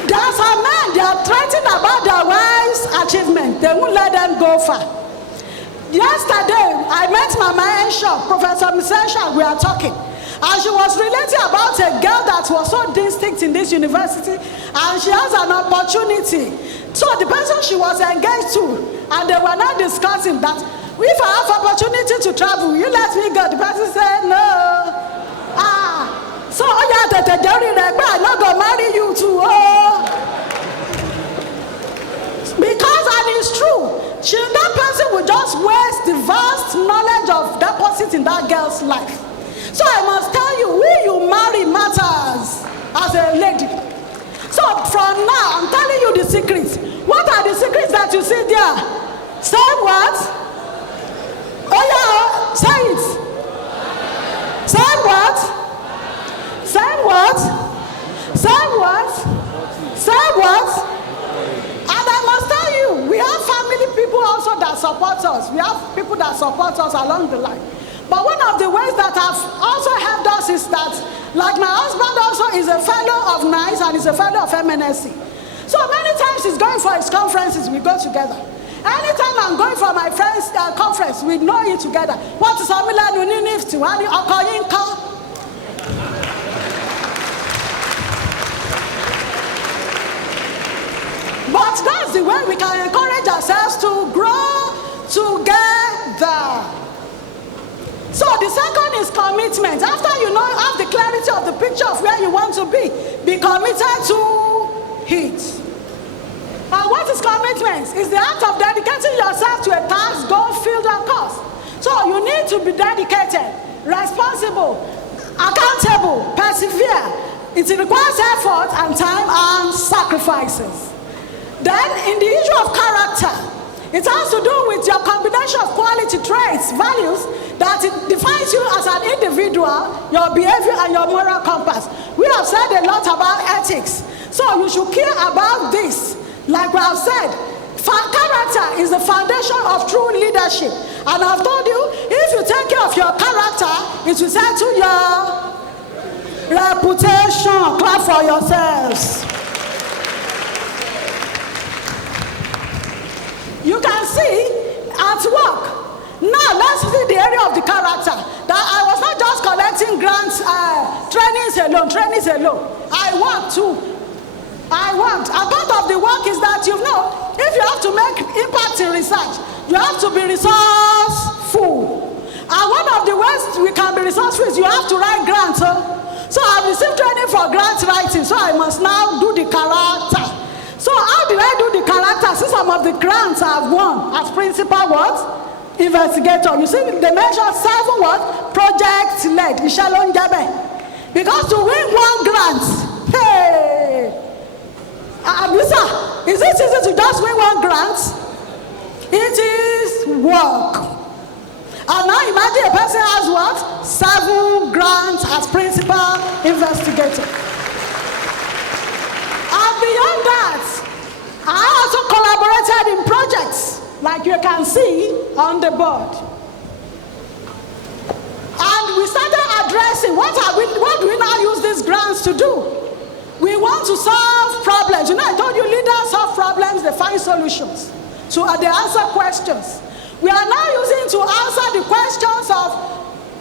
There are some men, they are threatening about their wives' achievement. They won't let them go far. Yesterday, I met Mama Enshaw, Professor Miss Enshaw, we are talking. And she was relating about a girl that was so distinct in this university, and she has an opportunity. So the person she was engaged to, and they were not discussing that, if I have opportunity to travel, you let me go. The person said, no. So I'm not going to marry you too. Because, and it's true, that person will just waste the vast knowledge of deposit in that girl's life. So I must tell you, who you marry matters as a lady. So from now, I'm telling you the secrets. What are the secrets that you see there? Say what? Oh yeah, say it. Say what? Say what? Say what? Say what? And I must tell you, we have family people also that support us. We have people that support us along the line. But one of the ways that have also helped us is that, like my husband also is a fellow of NICE and is a fellow of MNSC. So many times he's going for his conferences, we go together. Anytime I'm going for my friend's conference, we know it together. What is Amila Nunifti? What is Okoyinka? But that's the way we can encourage ourselves to grow together. So the second is commitment. After you have the clarity of the picture of where you want to be committed to it. And what is commitment? It's the act of dedicating yourself to a task, goal, field, and cause. So you need to be dedicated, responsible, accountable, persevere. It requires effort and time and sacrifices. Then in the issue of character, it has to do with your combination of quality traits, values, that it defines you as an individual, your behavior and your moral compass. We have said a lot about ethics. So you should care about this. Like we have said, character is the foundation of true leadership. And I've told you, if you take care of your character, it will settle your reputation. Clap for yourselves. You can see at work. Now let's see the area of the character. That I was not just collecting grants, trainings alone. I work too. And part of the work is that, you know, if you have to make impact in research, you have to be resourceful. And one of the ways we can be resourceful is you have to write grants. So I've received training for grant writing, so I must now do the character. So how did I do the character? See, some of the grants I've won as principal what? Investigator. You see, they mention 7 what? Project led. Because to win 1 grant, hey, is it easy to just win 1 grant? It is work. And now imagine a person has what? 7 grants as principal investigator. And beyond that, I also collaborated in projects, like you can see on the board. And we started addressing what do we now use these grants to do? We want to solve problems. You know, I told you leaders solve problems, they find solutions. So they answer questions. We are now using to answer the questions of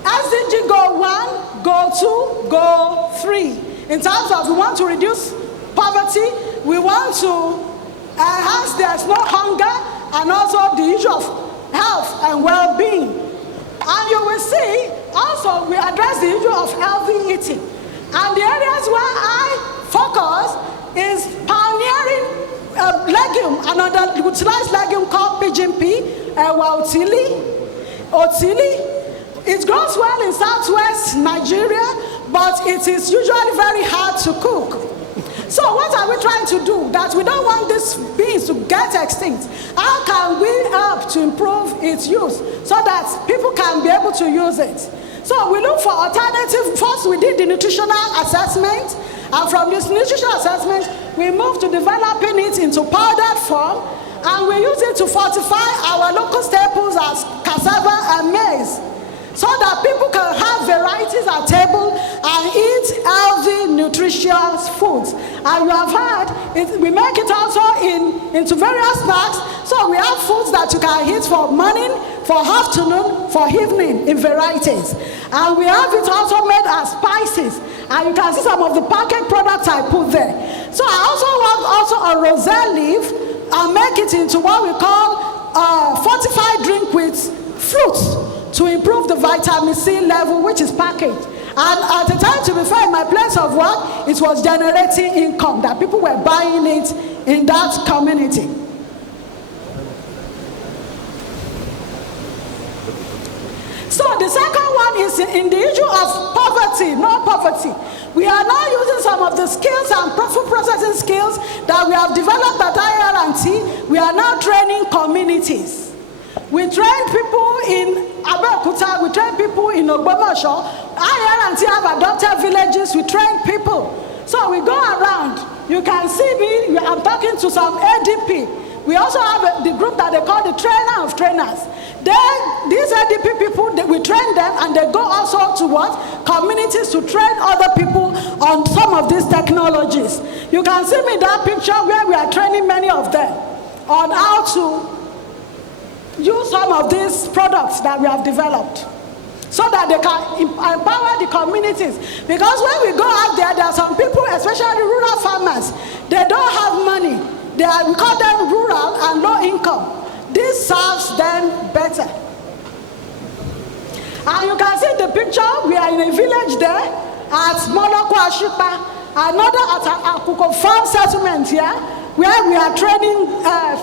SDG Goal 1, Goal 2, Goal 3. In terms of we want to reduce poverty, we want to enhance there's no hunger, and also the issue of health and well-being. And you will see, also we address the issue of healthy eating. And the areas where I focus is pioneering legume, another utilized legume called pigeon pea, otili. It grows well in southwest Nigeria, but it is usually very hard to cook. So what are we trying to do? That we don't want these beans to get extinct. How can we help to improve its use so that people can be able to use it? So we look for alternative. First, we did the nutritional assessment. And from this nutritional assessment, we moved to developing it into powdered form. And we use it to fortify our local staples as cassava and maize, so that people can have varieties at table and eat healthy, nutritious foods. And you have heard, we make it also into various snacks. So we have foods that you can eat for morning, for afternoon, for evening in varieties. And we have it also made as spices. And you can see some of the packaged products I put there. So I also work on roselle leaf and make it into what we call fortified drink with fruits, to improve the vitamin C level, which is packaged. And at the time, to be fair, in my place of work, it was generating income, that people were buying it in that community. So the second one is in the issue of poverty, no poverty. We are now using some of the skills and food processing skills that we have developed at IR&T. We are now training communities. We train people in Abeokuta, we train people in Ogbomoso. IR&T have adopted villages, we train people. So we go around. You can see me, I'm talking to some ADP. We also have the group that they call the trainer of trainers. These ADP people, we train them, and they go also to what? Communities to train other people on some of these technologies. You can see me in that picture where we are training many of them on how to use some of these products that we have developed, so that they can empower the communities. Because when we go out there, there are some people, especially rural farmers, they don't have money. We call them rural and low income. This serves them better. And you can see the picture. We are in a village there at Moloko Ashipa, another at Akuko farm settlement here. where we are training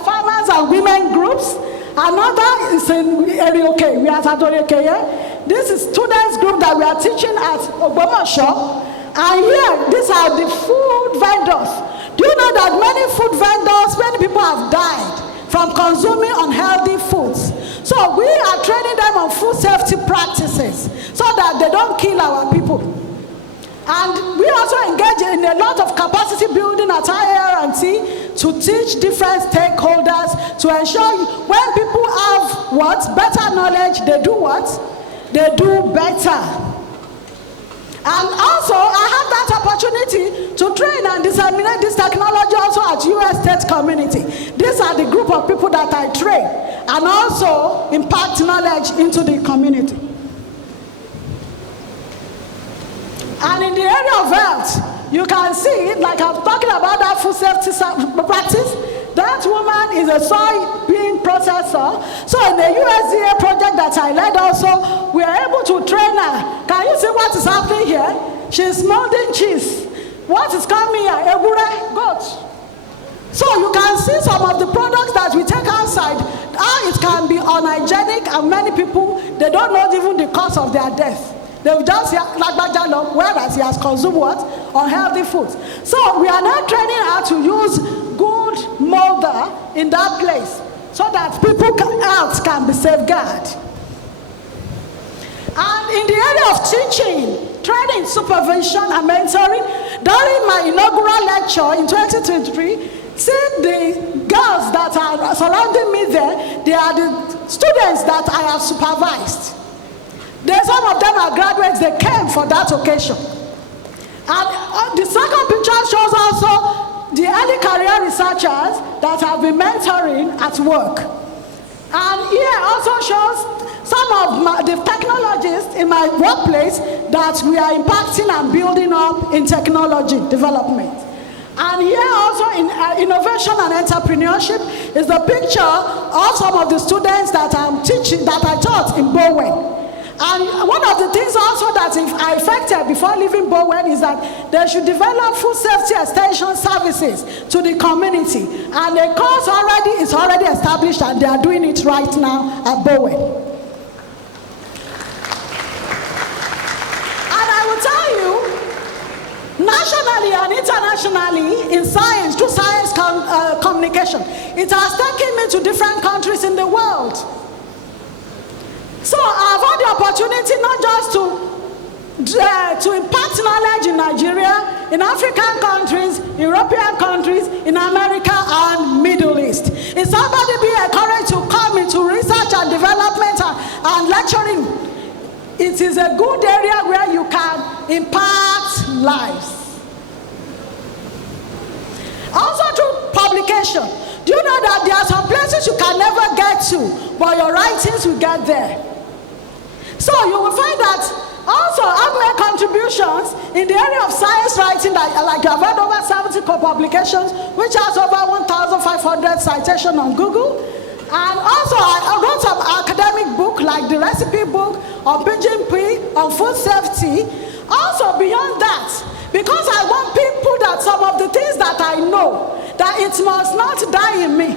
farmers and women groups. Another is in Erioke. We are at Adoreke. This is students group that we are teaching at Ogbomoso. And here, these are the food vendors. Do you know that many food vendors, many people have died from consuming unhealthy foods? So we are training them on food safety practices so that they don't kill our people. And we also engage in a lot of capacity building at IRT to teach different stakeholders to ensure when people have what? Better knowledge, they do what? They do better. And also, I have that opportunity to train and disseminate this technology also at US State Community. These are the group of people that I train and also impact knowledge into the community. And in the area of health, you can see, like I'm talking about that food safety practice, that woman is a soybean processor. So in the USDA project that I led also, we are able to train her. Can you see what is happening here? She's molding cheese. What is coming here? Ebure, goat. So you can see some of the products that we take outside, how it can be unhygienic, and many people, they don't know even the cause of their death. They will just say, whereas he has consumed what? Unhealthy foods. So we are now training her to use good molder in that place so that people's health can be safeguarded. And in the area of teaching, training, supervision, and mentoring, during my inaugural lecture in 2023, see the girls that are surrounding me there, they are the students that I have supervised. Some of them are graduates, they came for that occasion. And the second picture shows also the early career researchers that have been mentoring at work. And here also shows some of the technologists in my workplace that we are impacting and building up in technology development. And here also in innovation and entrepreneurship is the picture of some of the students that I'm teaching, that I taught in Bowen. And one of the things also that I affected before leaving Bowen is that they should develop food safety extension services to the community. And the course is already established and they are doing it right now at Bowen. And I will tell you, nationally and internationally in science, through science communication, it has taken me to different countries in the world. So I've had the opportunity not just to impact knowledge in Nigeria, in African countries, European countries, in America and Middle East. If somebody be encouraged to come into research and development and lecturing, it is a good area where you can impact lives. Also through publication. Do you know that there are some places you can never get to, but your writings will get there? So you will find that also I've made contributions in the area of science writing, like you have had over 70 co-publications, which has over 1,500 citations on Google. And also I wrote some academic book, like the recipe book on PGP, on food safety. Also beyond that, because I want people that some of the things that I know, that it must not die in me.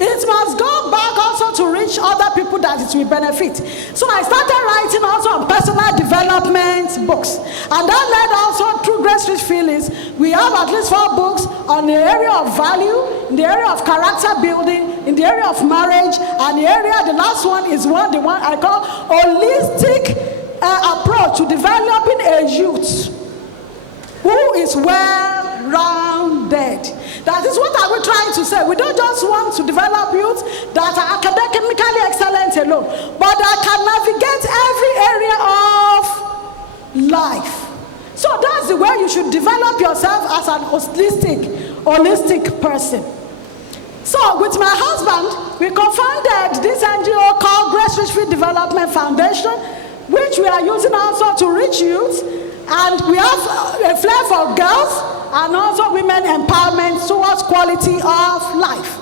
It must go back also to reach other people that it will benefit. So I started writing also on personal development books. And that led also through Grace Rich Feelings. We have at least 4 books on the area of value, in the area of character building, in the area of marriage, and the last one is the one I call holistic approach to developing a youth who is well-rounded. That is what are we trying to say. We don't just want to develop youth that are academically excellent alone, but that can navigate every area of life. So that's the way you should develop yourself as an holistic person. So with my husband, we co-founded this NGO called Grace Rich Development Foundation, which we are using also to reach youth. And we have a flair for girls and also women empowerment towards quality of life.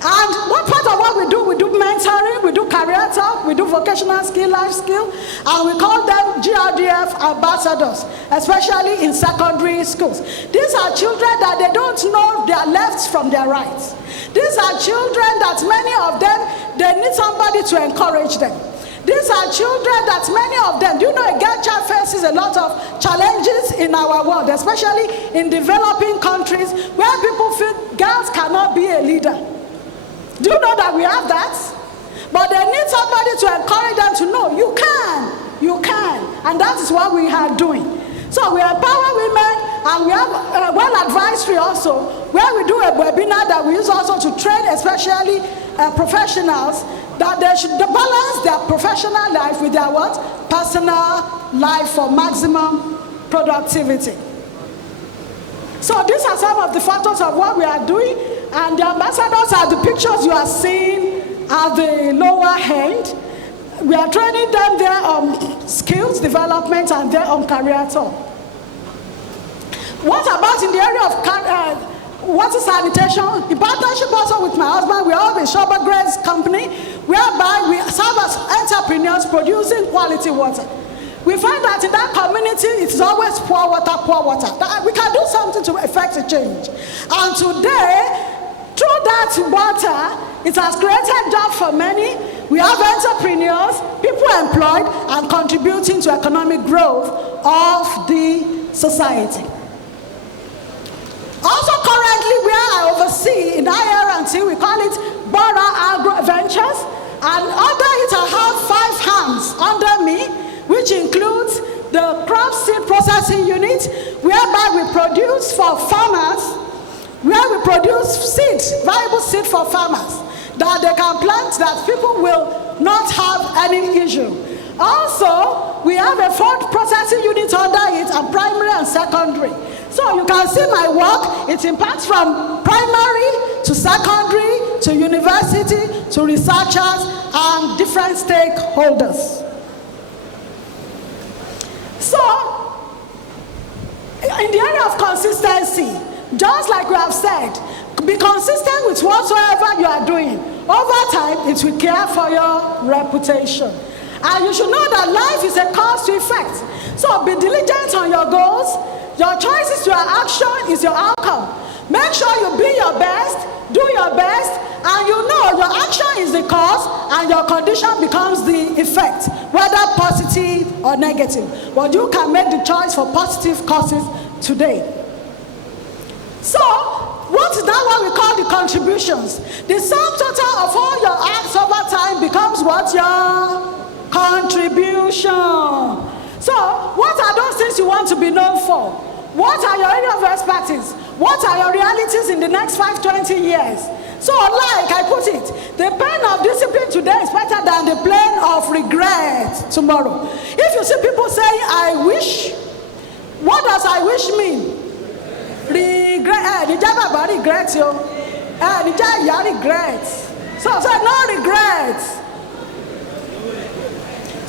And what part of what we do mentoring, we do career talk, we do vocational skill, life skill, and we call them GRDF ambassadors, especially in secondary schools. These are children that they don't know their lefts from their rights. These are children that many of them, they need somebody to encourage them. These are children that many of them, you know, a girl child faces a lot of challenges in our world, especially in developing countries where people feel girls cannot be a leader. Do you know that we have that? But they need somebody to encourage them to know, you can. And that is what we are doing. So we empower women, and we have one advisory also, where we do a webinar that we use also to train especially professionals, that they should balance their professional life with their what? Personal life for maximum productivity. So these are some of the factors of what we are doing, and the ambassadors are the pictures you are seeing at the lower end. We are training them there on skills development and there on career talk. What about in the area of water sanitation? In partnership also with my husband, we have a Shopper Grace company whereby we serve as entrepreneurs producing quality water. We find that in that community, it's always poor water. We can do something to effect a change. And today, through that water, it has created jobs for many. We have entrepreneurs, people employed, and contributing to economic growth of the society. Also currently, where I oversee in IR&T, we call it Bora Agro Ventures, and under it I have 5 hands under me, which includes the crop seed processing unit, whereby we produce for farmers, where we produce seeds, viable seed for farmers, that they can plant, that people will not have any issue. Also, we have a food processing unit under it, and primary and secondary. So you can see my work, it impacts from primary to secondary to university to researchers and different stakeholders. So, in the area of consistency, just like we have said, be consistent with whatsoever you are doing. Over time, it will care for your reputation. And you should know that life is a cause to effect. So be diligent on your goals. Your choices, your action is your outcome. Make sure you be your best, do your best, and you know your action is the cause and your condition becomes the effect, whether positive or negative. But you can make the choice for positive causes today. So, what is that what we call the contributions? The sum total of all your acts over time becomes what? Your contribution. So, what are those things you want to be known for? What are your area of expertise? What are your realities in the next 5-20 years? So, like I put it, the pen of discipline today is better than the plane of regret tomorrow. If you see people saying, I wish, what does I wish mean? Regret. Regret. So, no regrets.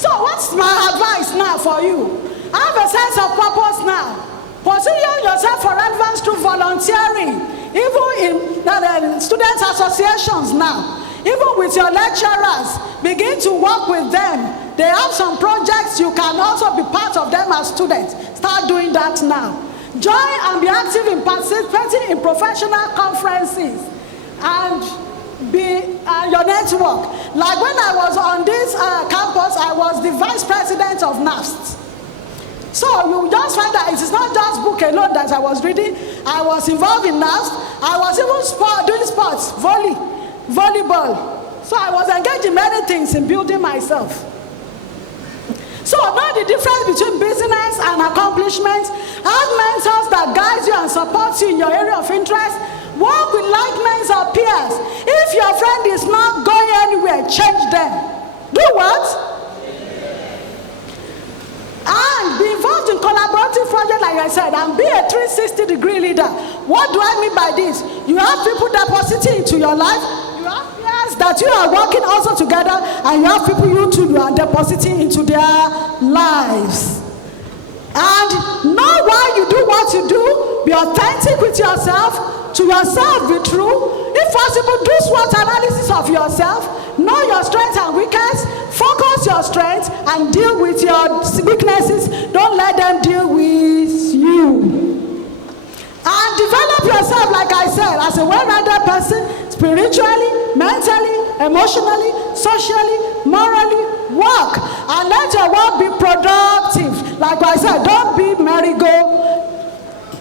So, what's my advice now for you? Have a sense of purpose now. Position yourself for relevance through volunteering, even in student associations now. Even with your lecturers, begin to work with them. They have some projects, you can also be part of them as students. Start doing that now. Join and be active in participating in professional conferences and be your network. Like when I was on this campus, I was the vice president of NAFST. So you just find that it is not just book alone that I was reading. I was involved in NAFST. I was even doing sports, volleyball. So I was engaged in many things in building myself. So know the difference between business and accomplishments. Have mentors that guide you and support you in your area of interest. Work with like-minded or peers. If your friend is not going anywhere, change them. Do what? And be involved in collaborative projects, like I said, and be a 360-degree leader. What do I mean by this? You have people depositing into your life. You have peers that you are working also together, and you have people you are depositing into their lives. And know why you do what you do. Be authentic with yourself. to yourself be true. If possible, do SWOT analysis of yourself. Know your strengths and weaknesses. Focus your strengths and deal with your weaknesses. Don't let them deal with you. And develop yourself, like I said, as a well-rounded person, spiritually, mentally, emotionally, socially, morally. Work and let your work be productive. Like I said, don't be merry-go.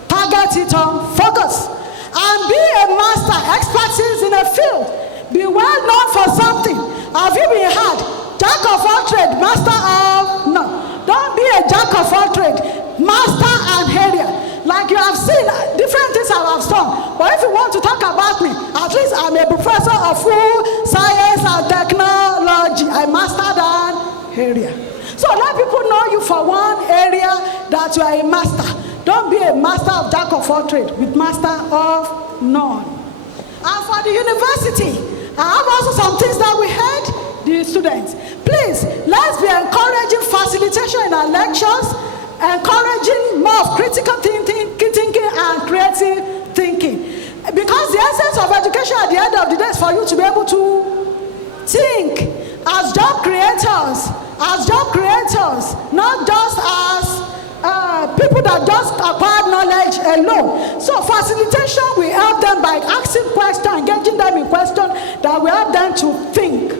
Target it on focus. And be a master, expertise in a field. Be well known for something. Have you been heard? Jack of all trade, master of no. Don't be a jack of all trade, master and area. Like you have seen, different things I have done. But if you want to talk about me, at least I'm a professor of food, science, and technology. I mastered an area. So let people know you for one area that you are a master. Don't be a master of jack of all trade, with master of none. And for the university, I have also some things that we heard the students. Please, let's be encouraging facilitation in our lectures, encouraging more of critical thinking and creative thinking. Because the essence of education at the end of the day is for you to be able to think as job creators, not just as people that just acquire knowledge alone. So facilitation will help them by asking questions, engaging them in questions that will help them to think.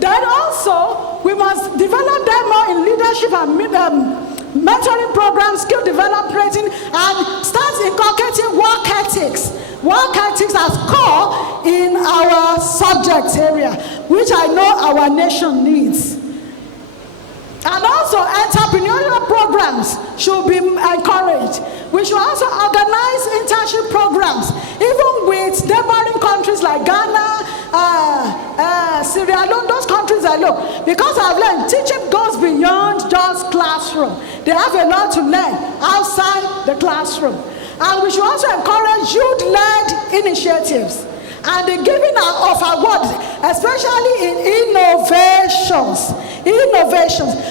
Then also, we must develop them more in leadership and mentoring programs, skill development, and start inculcating work ethics. Work ethics as core in our subject area, which I know our nation needs. And also entrepreneurial programs should be encouraged. We should also organize internship programs, even with neighboring countries like Ghana, Syria, those countries alone. Because I've learned teaching goes beyond just classroom. They have a lot to learn outside the classroom. And we should also encourage youth-led initiatives and the giving of awards, especially in innovations,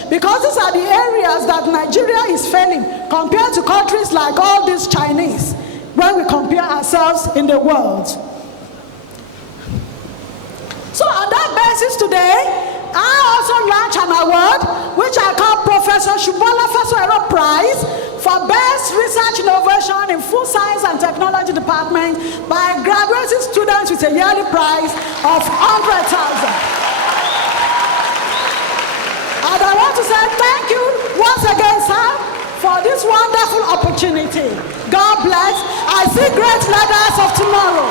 because these are the areas that Nigeria is failing compared to countries like all these Chinese when we compare ourselves in the world. So on that basis today, I also launched an award which I call Professor Shubola Fasoero Prize for Best Research Innovation in Food Science and Technology Department by graduating students with a yearly prize of 100,000. And I want to say thank you once again, sir, for this wonderful opportunity. God bless. I see great leaders of tomorrow.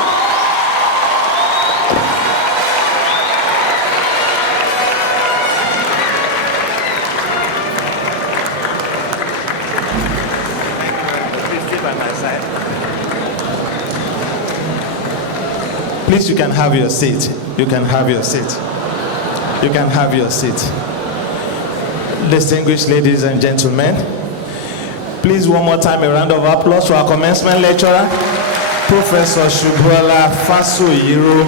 By my side. Please, you can have your seat. You can have your seat. You can have your seat. Distinguished ladies and gentlemen, please one more time a round of applause for our commencement lecturer, Professor Shubola Fasoero.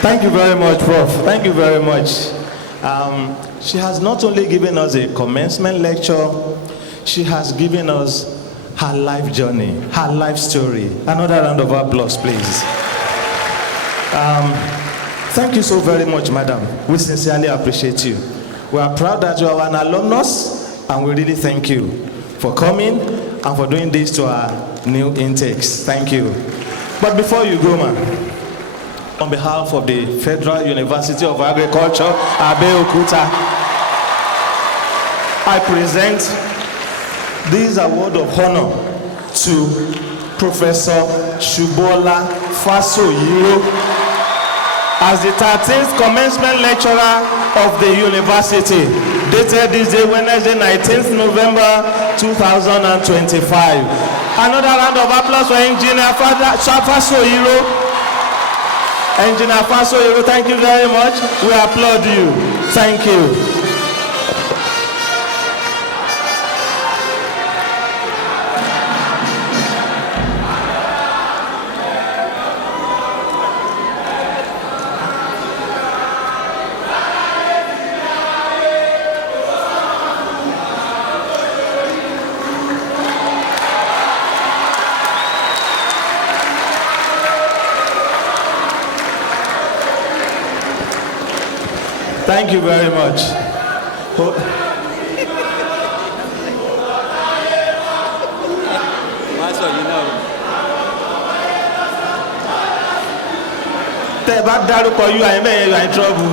Thank you very much, Prof. Thank you very much. She has not only given us a commencement lecture, she has given us her life journey, her life story. Another round of applause, please. Thank you so very much, madam. We sincerely appreciate you. We are proud that you are an alumnus, and we really thank you for coming and for doing this to our new intakes. Thank you. But before you go, ma'am, on behalf of the Federal University of Agriculture, Abeokuta, I present this award of honor to Professor Shubola Fasoero as the 13th commencement lecturer of the university, dated this day, Wednesday, 19th November 2025. Another round of applause for Engineer Fasoero. Engineer Fasoero, thank you very much. We applaud you. Thank you. Thank you very much. Tẹ́ bá dárúkọ you are in trouble.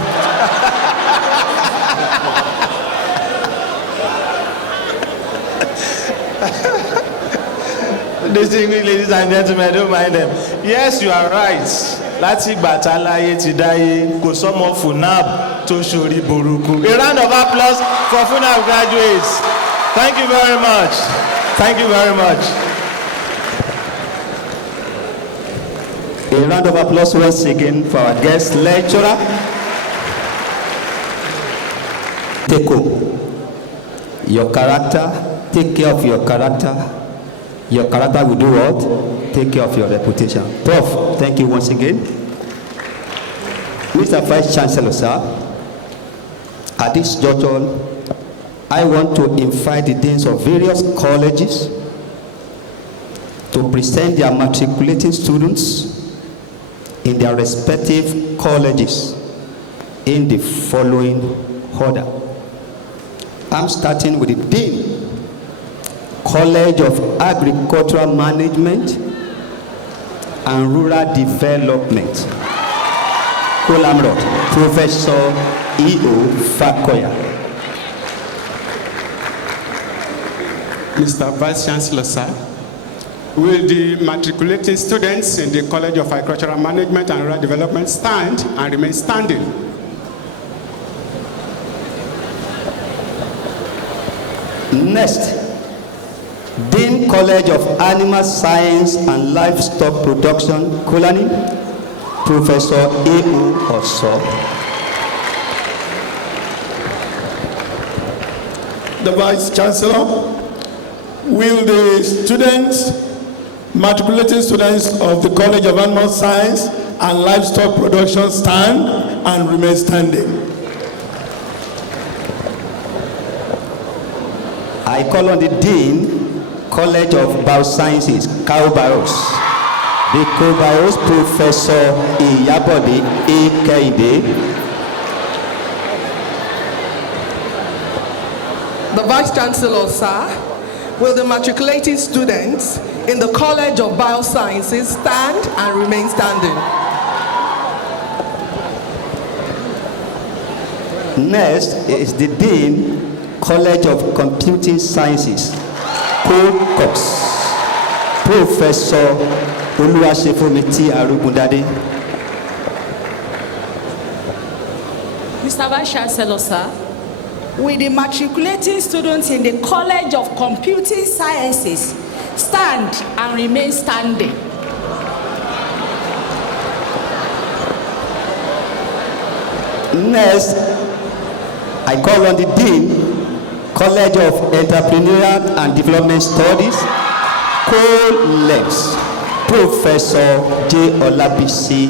Distinguished ladies and gentlemen, don't mind them. Yes, you are right. Láti ìgbà tá láyé ti dáyé, kò sọ́mọ FUNAB tó ṣorí burúkú. A round of applause for FUNAB graduates. Thank you very much. Thank you very much. A round of applause once again for our guest lecturer. Take home your character, take care of your character. Your character will do what? Take care of your reputation. Prof, thank you once again. Mr. Vice Chancellor, sir, at this juncture, I want to invite the deans of various colleges to present their matriculating students in their respective colleges in the following order. I'm starting with the Dean, College of Agricultural Management and Rural Development, Kolamrod, Professor E.O. Fakoya. Mr. Vice Chancellor, sir, will the matriculating students in the College of Agricultural Management and Rural Development stand and remain standing? Next, Dean College of Animal Science and Livestock Production, Kolani, Professor A.O. Oso. The Vice Chancellor, will the students, matriculating students of the College of Animal Science and Livestock Production stand and remain standing? I call on the Dean, College of Biosciences, Cowbarrows. The Cowbarrows, Professor Iyabode A. Kehinde. The Vice Chancellor, sir, will the matriculating students in the College of Biosciences stand and remain standing? Next is the Dean, College of Computing Sciences, Cox, Professor Oluwasefomiti Arugundade. Mr. Vice Chancellor, sir, will the matriculating students in the College of Computing Sciences stand and remain standing? Next, I call on the Dean, College of Entrepreneurial and Development Studies, COLEX, Professor J. Olabisi.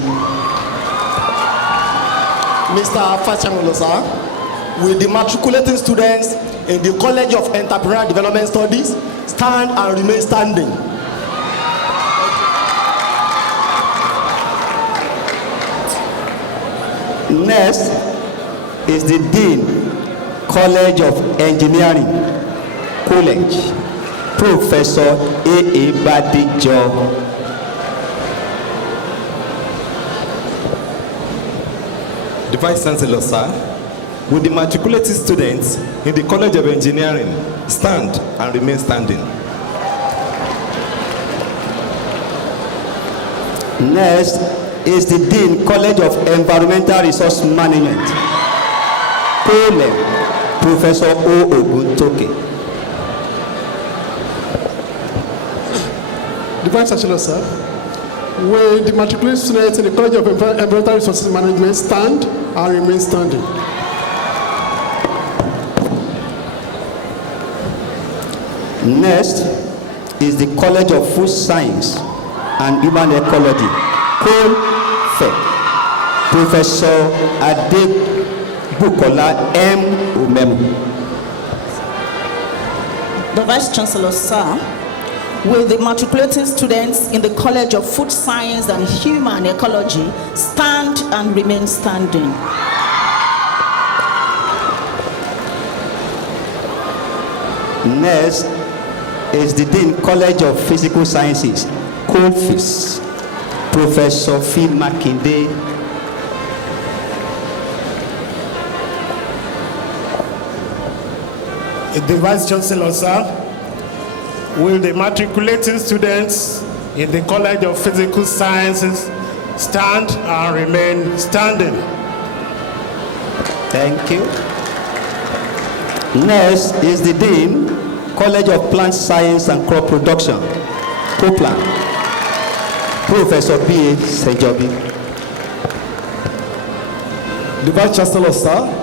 Mr. Vice Chancellor, sir, will the matriculating students in the College of Entrepreneurial and Development Studies stand and remain standing? Next is the Dean, College of Engineering, College, Professor A.A. Badijo. The Vice Chancellor, sir, will the matriculating students in the College of Engineering stand and remain standing? Next is the Dean, College of Environmental Resource Management, COLEM, Professor O. Oguntoke. The Vice Chancellor, sir, will the matriculated students in the College of Environmental Resources Management stand and remain standing? Next is the College of Food Science and Human Ecology, COLFE, Professor Adebukola M. Umemu. The Vice Chancellor, sir, will the matriculating students in the College of Food Science and Human Ecology stand and remain standing? Next is the Dean, College of Physical Sciences, Coalfields, Professor Phil Makinde. The Vice Chancellor, sir, will the matriculating students in the College of Physical Sciences stand and remain standing? Thank you. Next is the Dean, College of Plant Science and Crop Production, Copeland, Professor B.A. Sejobi. The Vice Chancellor, sir,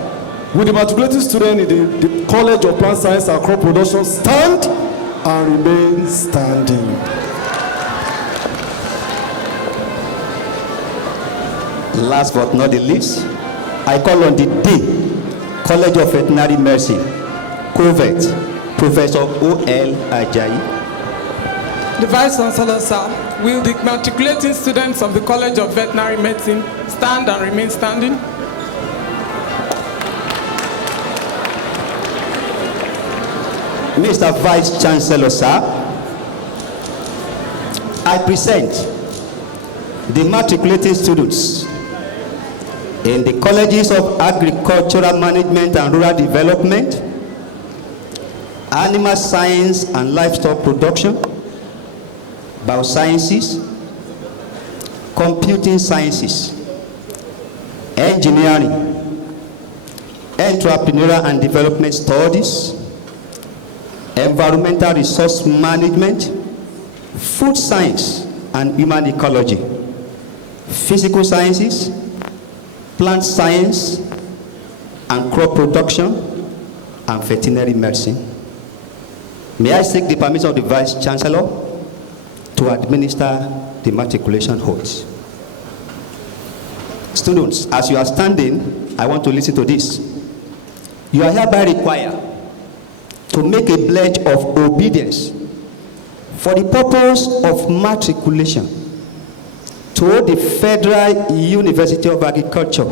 will the matriculating student in the College of Plant Science and Crop Production stand and remain standing? Last but not the least, I call on the Dean, College of Veterinary Medicine, Covet, Professor O.L. Ajayi. The Vice Chancellor, sir, will the matriculating students of the College of Veterinary Medicine stand and remain standing? Mr. Vice Chancellor, sir, I present the matriculating students in the Colleges of Agricultural Management and Rural Development, Animal Science and Livestock Production, Biosciences, Computing Sciences, Engineering, Entrepreneurial and Development Studies, Environmental Resource Management, Food Science and Human Ecology, Physical Sciences, Plant Science and Crop Production, and Veterinary Medicine. May I seek the permission of the Vice Chancellor to administer the matriculation oaths. Students, as you are standing, I want to listen to this. You are hereby required to make a pledge of obedience for the purpose of matriculation to the Federal University of Agriculture,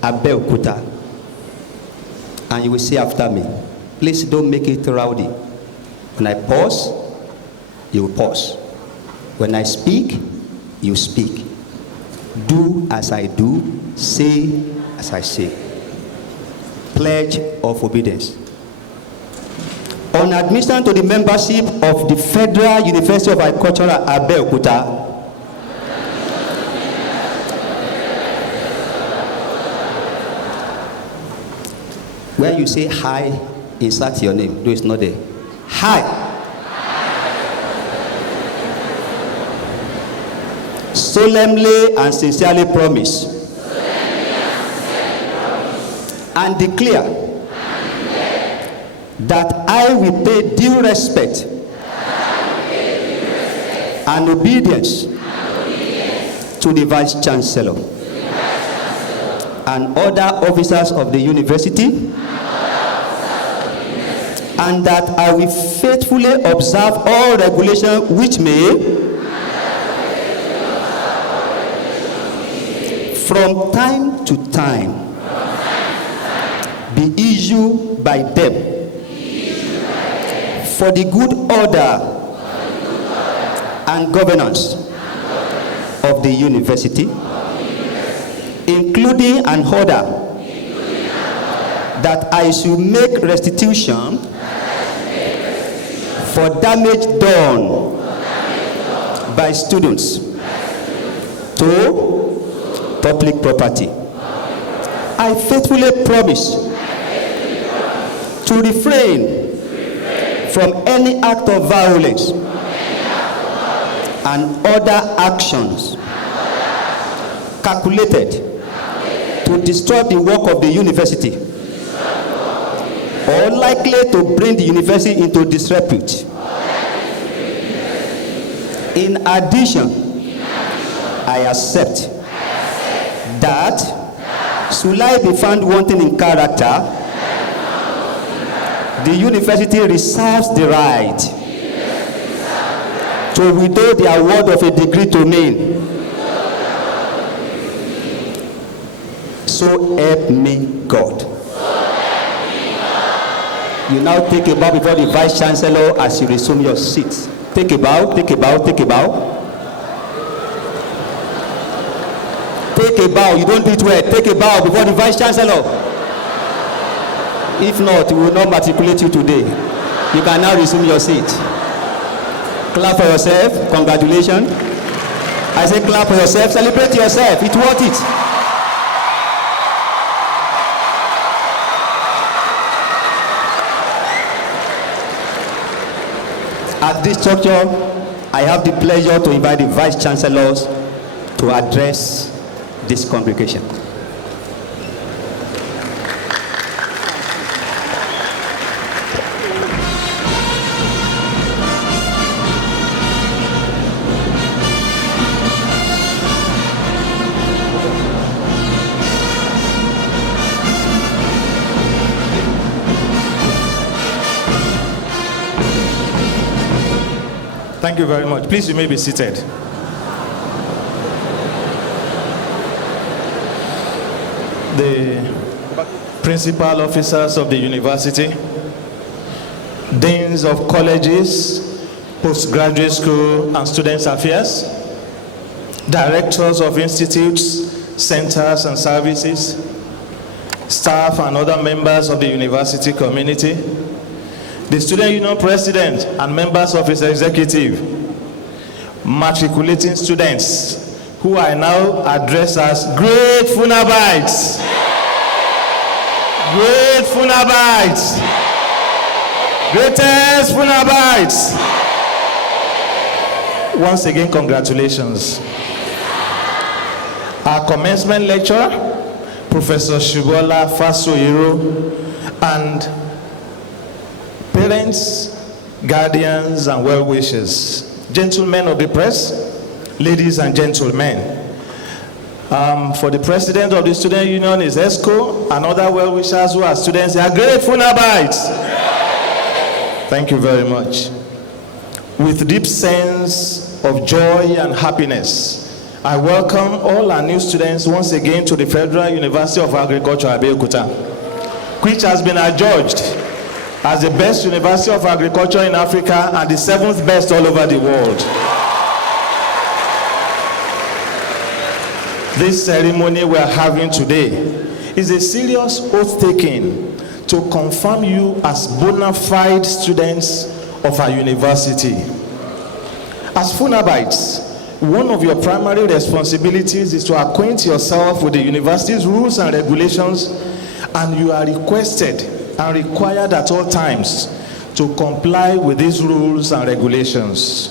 Abeokuta. And you will say after me. Please don't make it rowdy. When I pause, you will pause. When I speak, you speak. Do as I do, say as I say. Pledge of obedience. On admission to the membership of the Federal University of Agriculture, Abeokuta, when you say hi, insert your name. No, it's not there. Hi. Solemnly and sincerely promise. And declare that I will pay due respect and obedience to the Vice Chancellor and other officers of the university, and that I will faithfully observe all regulations which may from time to time be issued by them for the good order and governance of the university, including an order that I should make restitution for damage done by students to public property. I faithfully promise to refrain from any act of violence and other actions calculated to destroy the work of the university or likely to bring the university into disrepute. In addition, I accept that should I be found wanting in character, the university reserves the right to withdraw the award of a degree to me. So help me God. You now take a bow before the Vice Chancellor as you resume your seats. Take a bow, take a bow, take a bow. Take a bow. You don't do it well. Take a bow before the Vice Chancellor. If not, we will not matriculate you today. You can now resume your seat. Clap for yourself. Congratulations. I say clap for yourself. Celebrate yourself. It's worth it. At this juncture, I have the pleasure to invite the Vice Chancellors to address this congregation. Thank you very much. Please, you may be seated. The principal officers of the university, deans of colleges, postgraduate school and students' affairs, directors of institutes, centers and services, staff and other members of the university community, the student union president and members of his executive, matriculating students who I now address as great Funabites. Great Funabites. Greatest Funabites. Once again, congratulations. Our commencement lecturer, Professor Shubola Fasoyiro, and parents, guardians, and well-wishers, gentlemen of the press, ladies and gentlemen. For the president of the student union is ESCO, and other well-wishers who are students, they are great Funabites. Thank you very much. With deep sense of joy and happiness, I welcome all our new students once again to the Federal University of Agriculture, Abeokuta, which has been adjudged as the best university of agriculture in Africa and the 7th best all over the world. This ceremony we are having today is a serious oath-taking to confirm you as bona fide students of our university. As Funabites, one of your primary responsibilities is to acquaint yourself with the university's rules and regulations, and you are requested and required at all times to comply with these rules and regulations.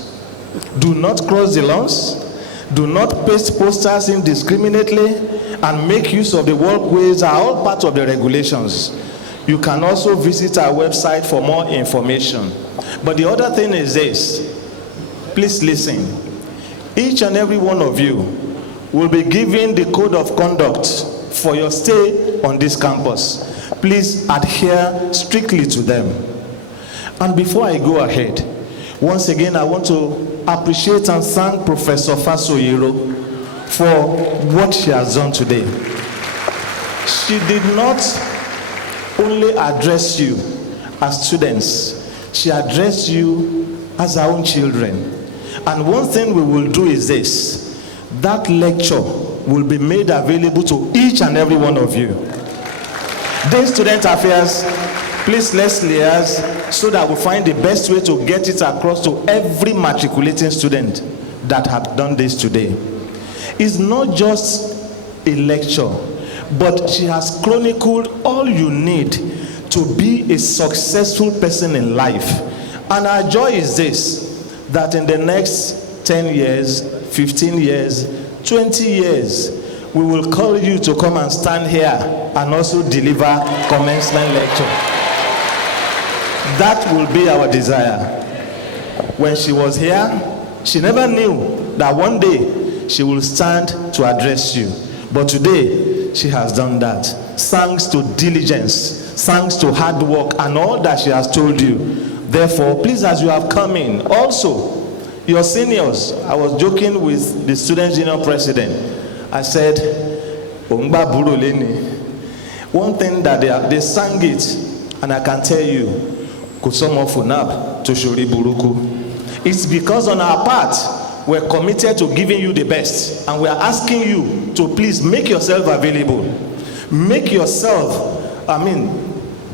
Do not cross the lawns, do not paste posters indiscriminately, and make use of the walkways are all part of the regulations. You can also visit our website for more information. But the other thing is this, please listen. Each and every one of you will be given the code of conduct for your stay on this campus. Please adhere strictly to them. And before I go ahead, once again, I want to appreciate and thank Professor Fasoyiro for what she has done today. She did not only address you as students, she addressed you as our own children. And one thing we will do is this, that lecture will be made available to each and every one of you. Dean Student Affairs, please let's liaise so that we find the best way to get it across to every matriculating student that have done this today. It's not just a lecture, but she has chronicled all you need to be a successful person in life. And our joy is this, that in the next 10 years, 15 years, 20 years, we will call you to come and stand here and also deliver commencement lecture. That will be our desire. When she was here, she never knew that one day she will stand to address you. But today, she has done that. Thanks to diligence, thanks to hard work and all that she has told you. Therefore, please, as you have come in, also, your seniors, I was joking with the student union president. I said, one thing that they sang it, And I can tell you, Kusomo Funab to Shuri Buruku. It's because on our part, we're committed to giving you the best. And we're asking you to please make yourself available. Make yourself,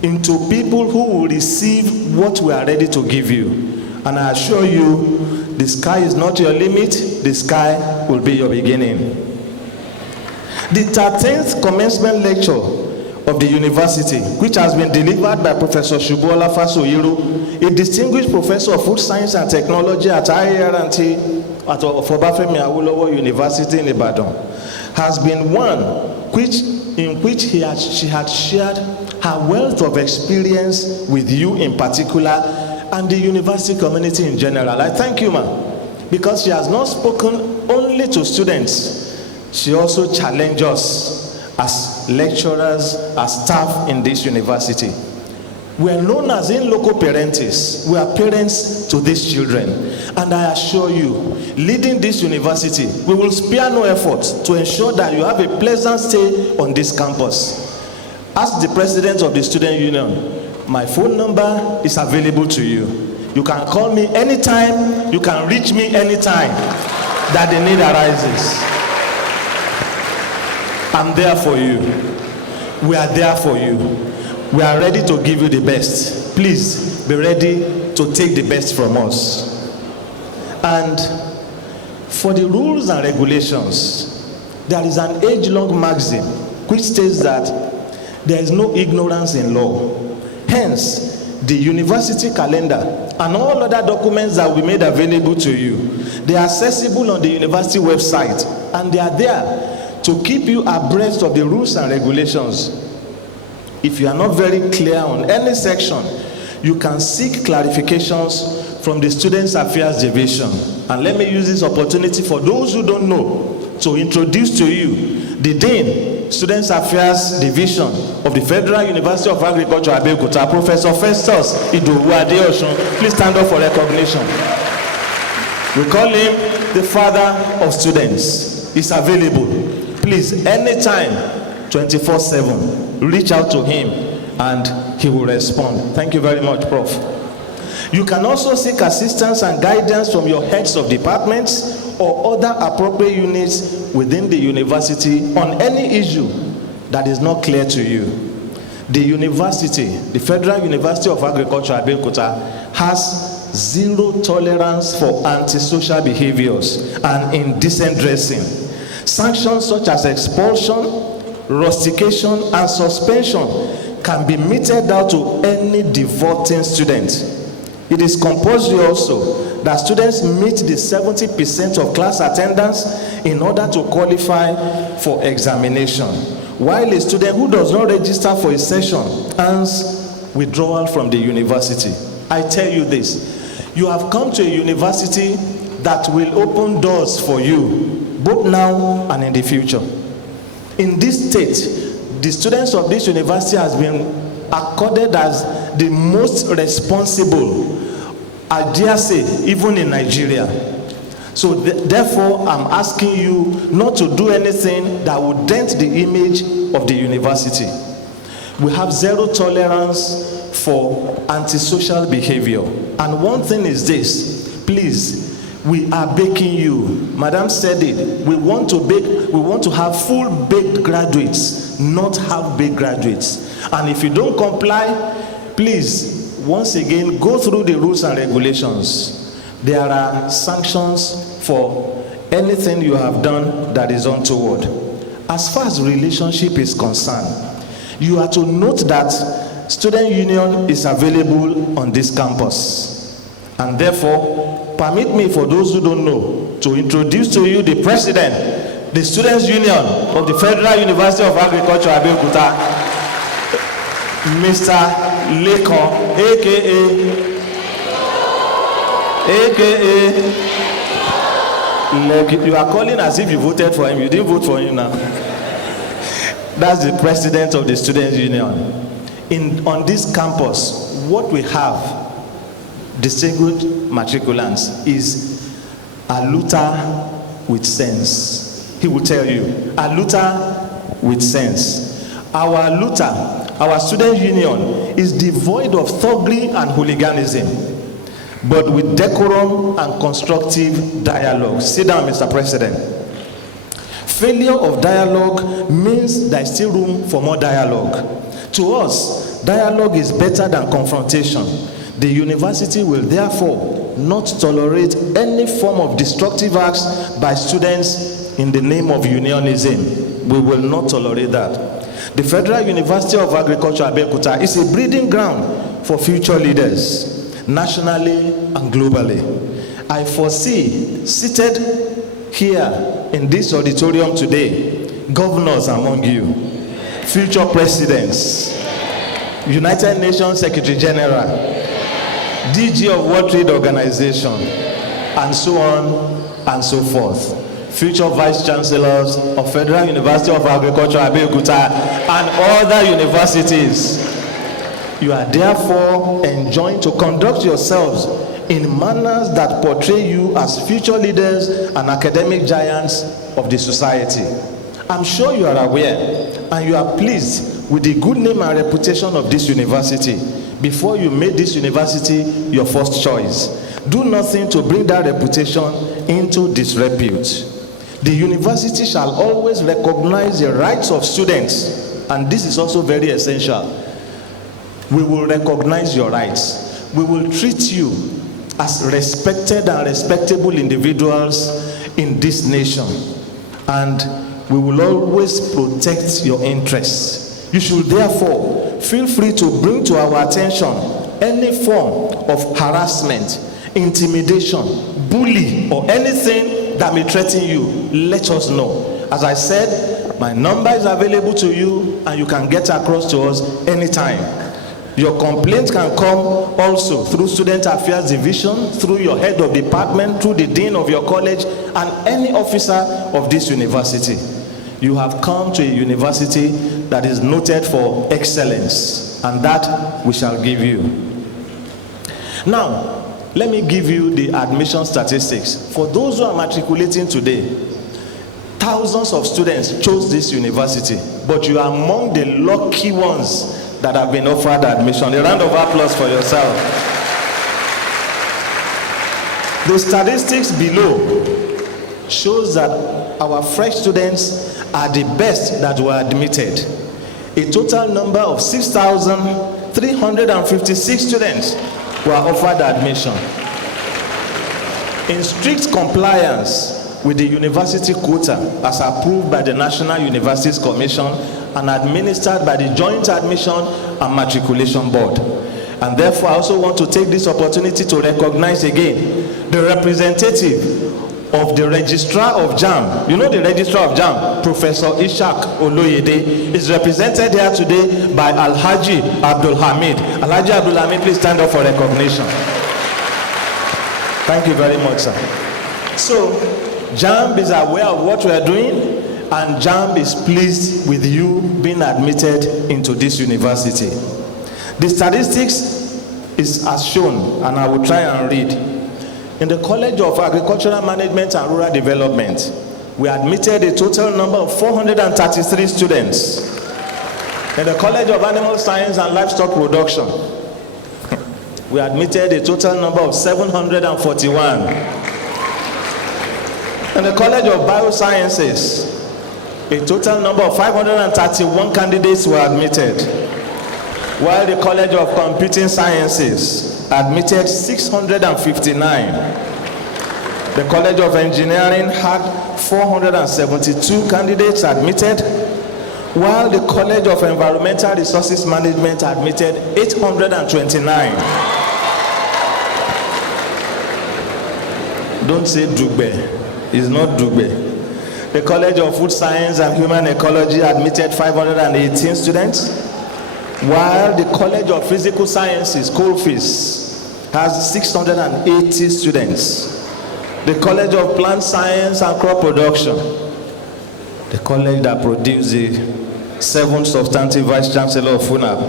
into people who will receive what we are ready to give you. And I assure you, the sky is not your limit, the sky will be your beginning. The 13th commencement lecture of the university, which has been delivered by Professor Shubola Fasoyiru, a distinguished professor of food science and technology at IRT at Obafemi Awolowo University in Ibadan, has been one in which she had shared her wealth of experience with you in particular and the university community in general. I thank you, ma'am, because she has not spoken only to students, she also challenged us as lecturers, as staff in this university. We are known as in loco parentis. We are parents to these children. And I assure you, leading this university, we will spare no effort to ensure that you have a pleasant stay on this campus. As the president of the student union, my phone number is available to you. You can call me anytime, you can reach me anytime that the need arises. I'm there for you. We are there for you. We are ready to give you the best. Please be ready to take the best from us. And for the rules and regulations, there is an age-long maxim which states that there is no ignorance in law. Hence, the university calendar and all other documents that we made available to you, they are accessible on the university website, and they are there to keep you abreast of the rules and regulations. If you are not very clear on any section, you can seek clarifications from the Students Affairs Division. And let me use this opportunity for those who don't know to introduce to you the Dean, Students Affairs Division of the Federal University of Agriculture, Abeokuta, Professor Festus Idowu Adeosun. Please stand up for recognition. We call him the father of students. He's available. Please, anytime, 24/7, reach out to him and he will respond. Thank you very much, Prof. You can also seek assistance and guidance from your heads of departments or other appropriate units within the university on any issue that is not clear to you. The university, the Federal University of Agriculture, Abeokuta, has zero tolerance for antisocial behaviors and indecent dressing. Sanctions such as expulsion, rustication, and suspension can be meted out to any defaulting student. It is compulsory also that students meet the 70% of class attendance in order to qualify for examination, while a student who does not register for a session earns withdrawal from the university. I tell you this, you have come to a university that will open doors for you, both now and in the future. In this state, the students of this university has been accorded as the most responsible, I dare say, even in Nigeria. So therefore, I'm asking you not to do anything that would dent the image of the university. We have zero tolerance for antisocial behavior. And one thing is this, please, we are begging you. Madam said it, we want to have full-baked graduates, not half-baked graduates. And if you don't comply, please, once again, go through the rules and regulations. There are sanctions for anything you have done that is untoward. As far as relationship is concerned, you are to note that student union is available on this campus. And therefore, permit me, for those who don't know, to introduce to you the president, the Students' Union of the Federal University of Agriculture, Abeokuta, Mr. Lekon, aka, you are calling as if you voted for him. You didn't vote for him now. That's the president of the Students' Union. On this campus, what we have, distinguished matriculants, is a looter with sense. He will tell you, a looter with sense. Our looter our student union is devoid of thuggery and hooliganism, but with decorum and constructive dialogue. Sit down, Mr. President. Failure of dialogue means there is still room for more dialogue. To us, dialogue is better than confrontation. The university will therefore not tolerate any form of destructive acts by students in the name of unionism. We will not tolerate that. The Federal University of Agriculture, Abeokuta, is a breeding ground for future leaders, nationally and globally. I foresee, seated here in this auditorium today, governors among you, future presidents, United Nations Secretary General, DG of World Trade Organization, and so on and so forth. Future Vice Chancellors of Federal University of Agriculture, Abeokuta, and other universities. You are therefore enjoined to conduct yourselves in manners that portray you as future leaders and academic giants of the society. I'm sure you are aware and you are pleased with the good name and reputation of this university before you made this university your first choice. Do nothing to bring that reputation into disrepute. The university shall always recognize the rights of students, and this is also very essential. We will recognize your rights. We will treat you as respected and respectable individuals in this nation, and we will always protect your interests. You should therefore feel free to bring to our attention any form of harassment, intimidation, bully, or anything that may threaten you. Let us know. As I said, my number is available to you and you can get across to us anytime. Your complaint can come also through Student Affairs Division, through your head of department, through the dean of your college, and any officer of this university. You have come to a university that is noted for excellence, and that we shall give you. Now, let me give you the admission statistics. For those who are matriculating today, thousands of students chose this university, but you are among the lucky ones that have been offered admission. A round of applause for yourself. The statistics below shows that our fresh students are the best that were admitted. A total number of 6,356 students were offered admission. In strict compliance with the university quota as approved by the National Universities Commission and administered by the Joint Admission and Matriculation Board. And therefore, I also want to take this opportunity to recognize again the representative of the Registrar of JAM. You know the Registrar of JAM, Professor Ishak Oloyede, is represented here today by Alhaji Abdul Hamid. Alhaji Abdul Hamid, please stand up for recognition. Thank you very much, sir. So, JAM is aware of what we are doing, and JAM is pleased with you being admitted into this university. The statistics is as shown, and I will try and read. In the College of Agricultural Management and Rural Development, we admitted a total number of 433 students. In the College of Animal Science and Livestock Production, we admitted a total number of 741. In the College of Biosciences, a total number of 531 candidates were admitted, while the College of Computing Sciences admitted 659. The College of Engineering had 472 candidates admitted, while the College of Environmental Resources Management admitted 829. Don't say Dugbe. It's not Dugbe. The College of Food Science and Human Ecology admitted 518 students, while the College of Physical Sciences, Coalfields, has 680 students. The College of Plant Science and Crop Production, the college that produced the 7th substantive Vice Chancellor of FUNAB.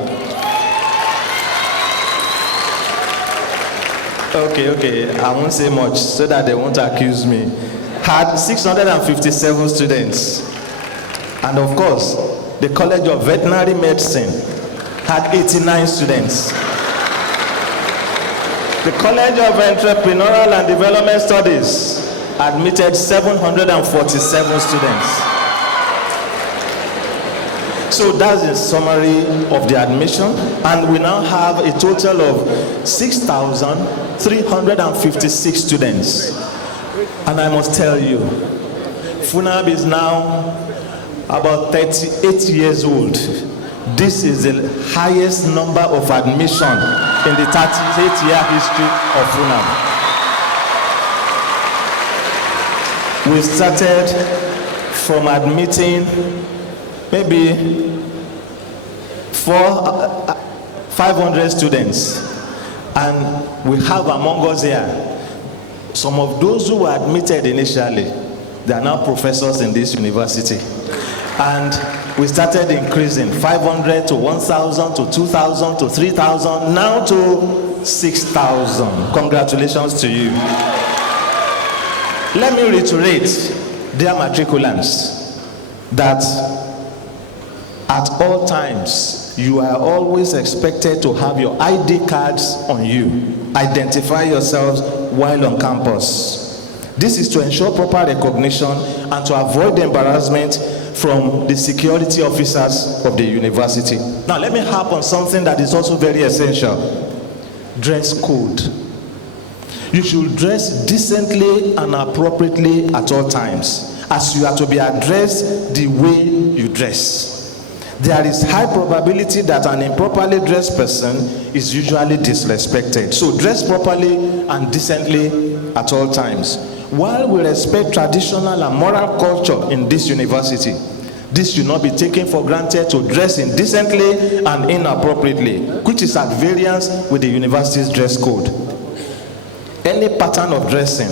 Okay, I won't say much so that they won't accuse me. Had 657 students. And of course, the College of Veterinary Medicine had 89 students. The College of Entrepreneurial and Development Studies admitted 747 students. So that's the summary of the admission, and we now have a total of 6,356 students. And I must tell you, FUNAB is now about 38 years old. This is the highest number of admission in the 38-year history of FUNAB. We started from admitting maybe 500 students, and we have among us here some of those who were admitted initially. They are now professors in this university, and we started increasing 500 to 1,000 to 2,000 to 3,000, now to 6,000. Congratulations to you. Let me reiterate, dear matriculants, that at all times, you are always expected to have your ID cards on you. Identify yourselves while on campus. This is to ensure proper recognition and to avoid the embarrassment from the security officers of the university. Now, let me harp on something that is also very essential. Dress code. You should dress decently and appropriately at all times, as you are to be addressed the way you dress. There is high probability that an improperly dressed person is usually disrespected. So dress properly and decently at all times. While we respect traditional and moral culture in this university, this should not be taken for granted to dress indecently and inappropriately, which is at variance with the university's dress code. Any pattern of dressing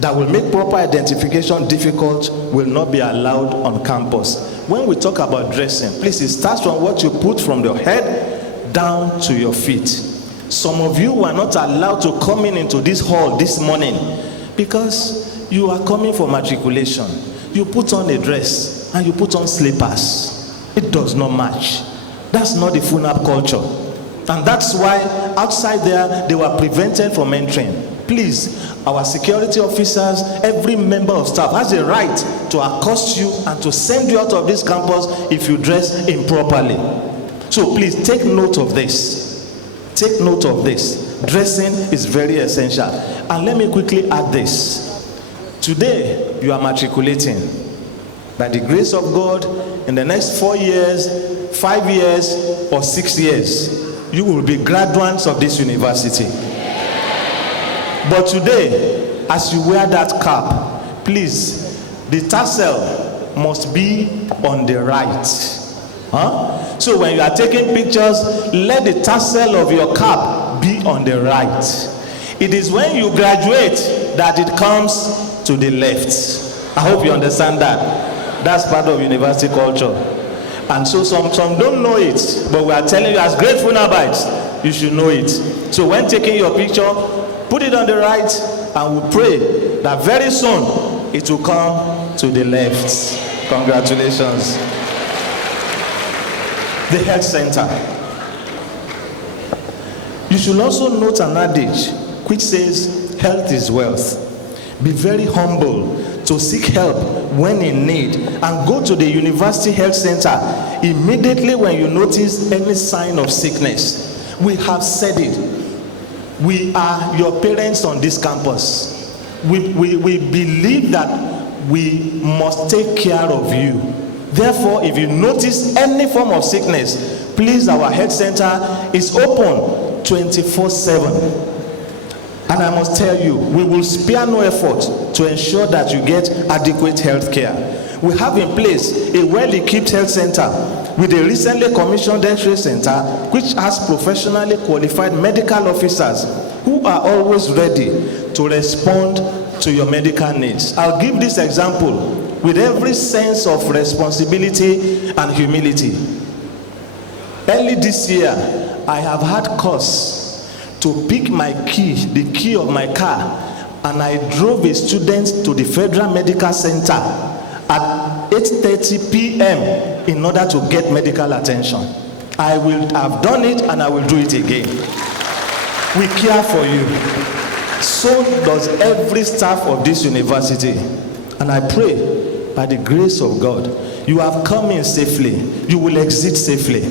that will make proper identification difficult will not be allowed on campus. When we talk about dressing, please, it starts from what you put from your head down to your feet. Some of you were not allowed to come into this hall this morning because you are coming for matriculation. You put on a dress and you put on slippers. It does not match. That's not the FUNAB culture. And that's why outside there, they were prevented from entering. Please, our security officers, every member of staff has a right to accost you and to send you out of this campus if you dress improperly. So please take note of this. Take note of this. Dressing is very essential. And let me quickly add this. Today, you are matriculating. By the grace of God, in the next 4 years, 5 years, or 6 years, you will be graduates of this university. But today, as you wear that cap, please, the tassel must be on the right. So when you are taking pictures, let the tassel of your cap be on the right. It is when you graduate that it comes to the left. I hope you understand that. That's part of university culture. And so some don't know it, but we are telling you as great FUNABites, you should know it. So when taking your picture, put it on the right, and we pray that very soon it will come to the left. Congratulations. The health center. You should also note an adage which says, health is wealth. Be very humble to seek help when in need, and go to the university health center immediately when you notice any sign of sickness. We have said it. We are your parents on this campus. We believe that we must take care of you. Therefore, if you notice any form of sickness, please, our health center is open 24/7. And I must tell you, we will spare no effort to ensure that you get adequate health care. We have in place a well-equipped health center with a recently commissioned X-ray center which has professionally qualified medical officers who are always ready to respond to your medical needs. I'll give this example with every sense of responsibility and humility. Early this year, I have had cause to pick my key, the key of my car, and I drove a student to the Federal Medical Center at 8:30 p.m. in order to get medical attention. I will have done it and I will do it again. We care for you. So does every staff of this university. And I pray, by the grace of God, you have come in safely. You will exit safely.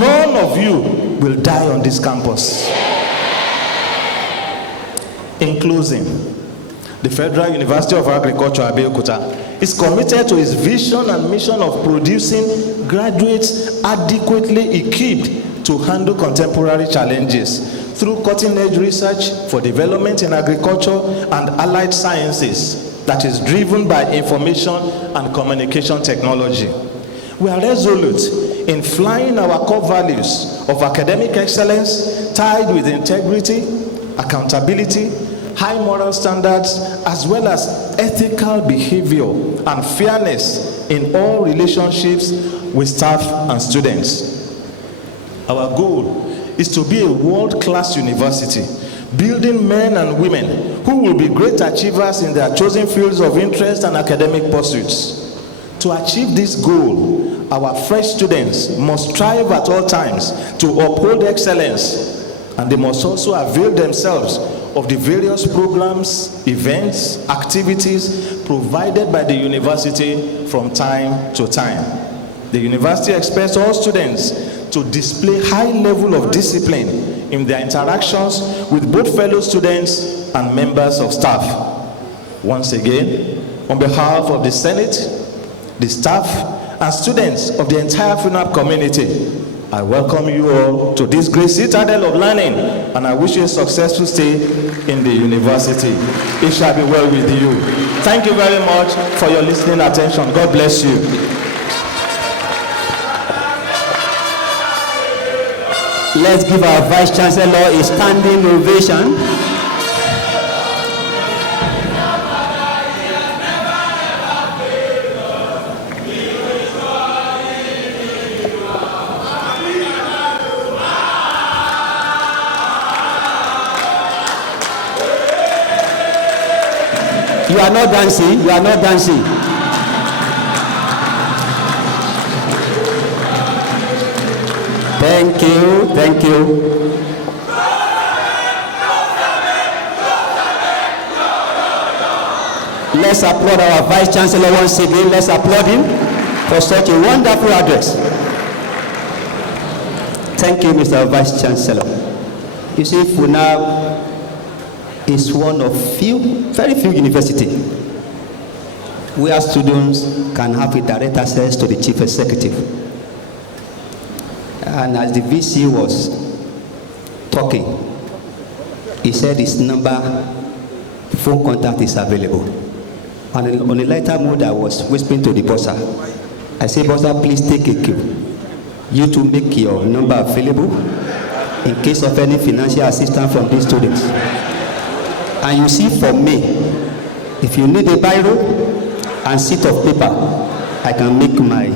None of you will die on this campus. In closing, the Federal University of Agriculture, Abeokuta, is committed to its vision and mission of producing graduates adequately equipped to handle contemporary challenges through cutting-edge research for development in agriculture and allied sciences that is driven by information and communication technology. We are resolute in flying our core values of academic excellence tied with integrity, accountability, high moral standards, as well as ethical behavior and fairness in all relationships with staff and students. Our goal is to be a world-class university, building men and women who will be great achievers in their chosen fields of interest and academic pursuits. To achieve this goal, our fresh students must strive at all times to uphold excellence, and they must also avail themselves of the various programs, events, activities provided by the university from time to time. The university expects all students to display high level of discipline in their interactions with both fellow students and members of staff. Once again, on behalf of the Senate, the staff, and students of the entire FUNAP community, I welcome you all to this great citadel of learning, and I wish you a successful stay in the university. It shall be well with you. Thank you very much for your listening attention. God bless you. Let's give our Vice Chancellor a standing ovation. You are not dancing, you are not dancing. Thank you, thank you. Let's applaud our Vice Chancellor once again. Let's applaud him for such a wonderful address. Thank you, Mr. Vice Chancellor. You see, FUNAB is one of very few universities where students can have a direct access to the chief executive. And as the VC was talking, he said his phone contact is available. And on a lighter mood, I was whispering to the bossa. I said, bossa, please take a cue. You to make your number available in case of any financial assistance from these students. And you see, for me, if you need a biro and sheet of paper, I can make my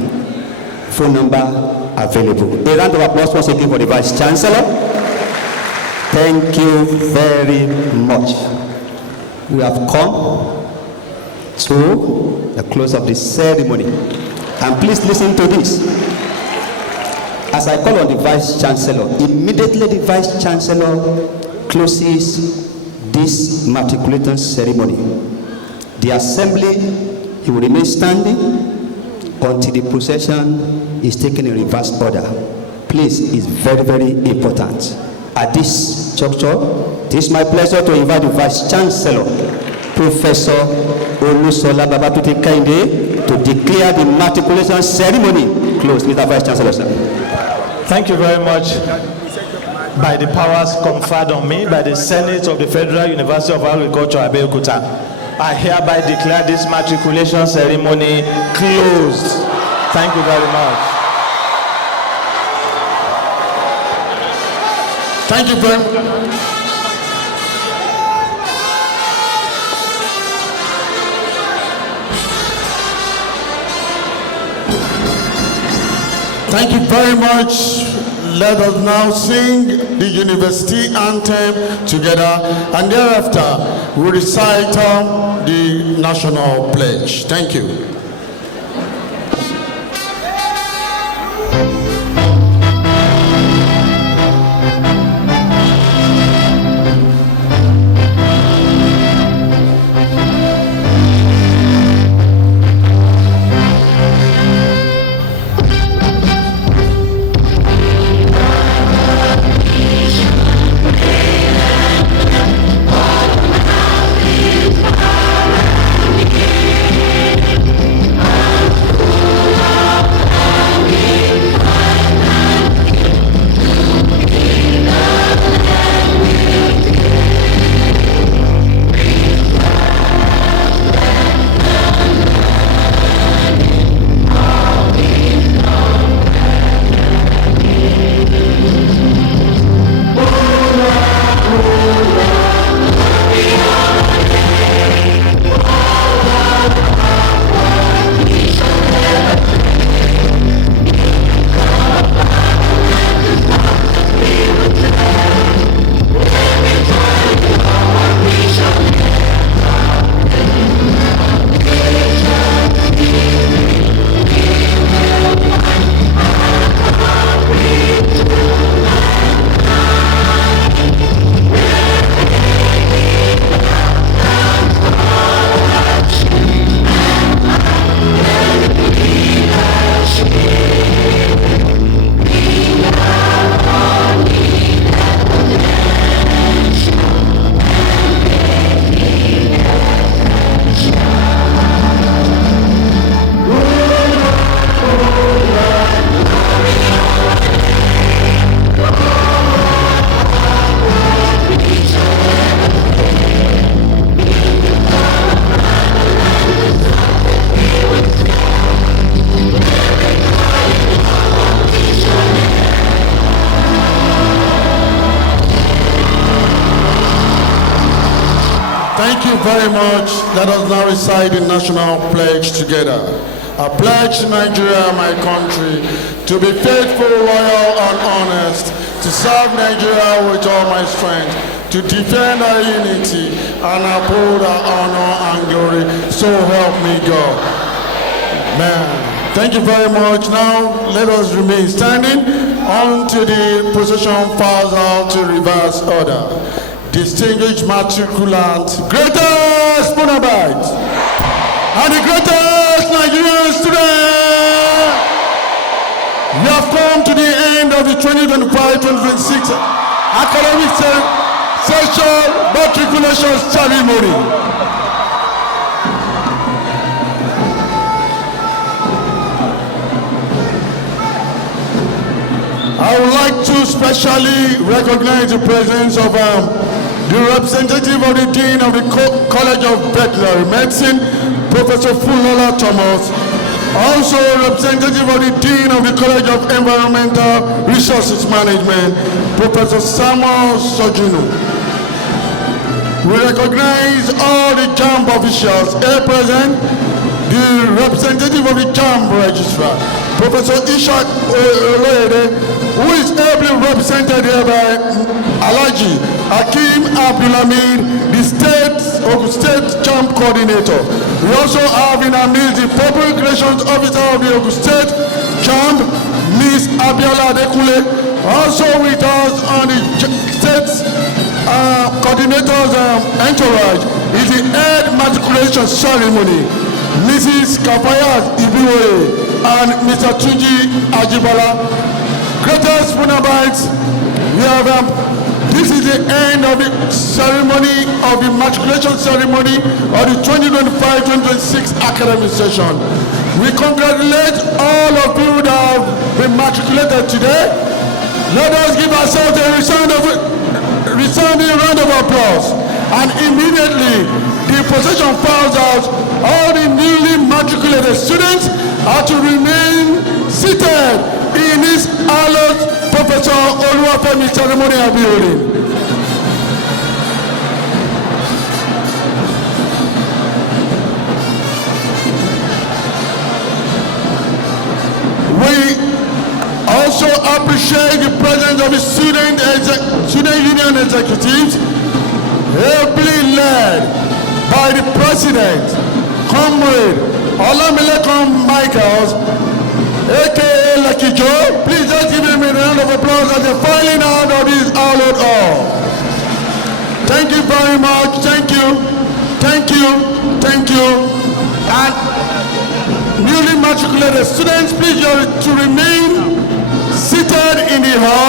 phone number available. A round of applause once again for the Vice Chancellor. Thank you very much. We have come to the close of the ceremony. And please listen to this. As I call on the Vice Chancellor, immediately the Vice Chancellor closes this matriculation ceremony. The assembly, he will remain standing until the procession is taken in reverse order. Please, it's very, very important. At this juncture, it is my pleasure to invite the Vice Chancellor, Professor Olusola Babatuti Kainde, to declare the matriculation ceremony closed. Mr. Vice Chancellor, sir. Thank you very much. By the powers conferred on me by the Senate of the Federal University of Agriculture, Abeokuta, I hereby declare this matriculation ceremony closed. Thank you very much. Thank you very much. Thank you very much. Let us now sing the university anthem together, and thereafter we recite the national pledge. Thank you. Thank you very much. Let us now recite the national pledge together. I pledge to Nigeria, my country, to be faithful, loyal, and honest, to serve Nigeria with all my strength, to defend our unity, and uphold our honor and glory. So help me God. Man, thank you very much. Now, let us remain standing onto the procession files out to reverse order. Distinguished matriculants, greatest Bonabites, and the greatest Nigerian students, we have come to the end of the 2025-2026 academic session matriculation ceremony. I would like to specially recognize the presence of the representative of the Dean of the College of Veterinary Medicine, Professor Fulola Thomas, also representative of the Dean of the College of Environmental Resources Management, Professor Samuel Sojunu. We recognize all the JAMB officials here present, the representative of the JAMB registrar, Professor Ishak Oloyede, who is ably represented here by Alhaji Hakeem Abdulhamid, the state JAMB coordinator. We also have in our midst the Public Relations Officer of the Ogun State JAMB, Ms. Abiola Adekule. Also with us on the state's coordinator's entourage is the head matriculation ceremony, Mrs. Kafayat Ibiwe and Mr. Tunji Ajibala. Greatest Bonabites, we have this is the end of the ceremony, of the matriculation ceremony of the 2025-2026 academic session. We congratulate all of you that have been matriculated today. Let us give ourselves a resounding round of applause. And immediately the procession files out. All the newly matriculated students are to remain seated in this hallowed Professor Oluwafemi ceremonial building. We also appreciate the presence of the student union executives, ably led by the president, Comrade Olamilekan Michaels, aka Lucky Joe. Please just give him a round of applause as they're filing out of this hallowed hall. Thank you very much. Thank you. Thank you. Thank you. And newly matriculated students, please to remain seated in the hall.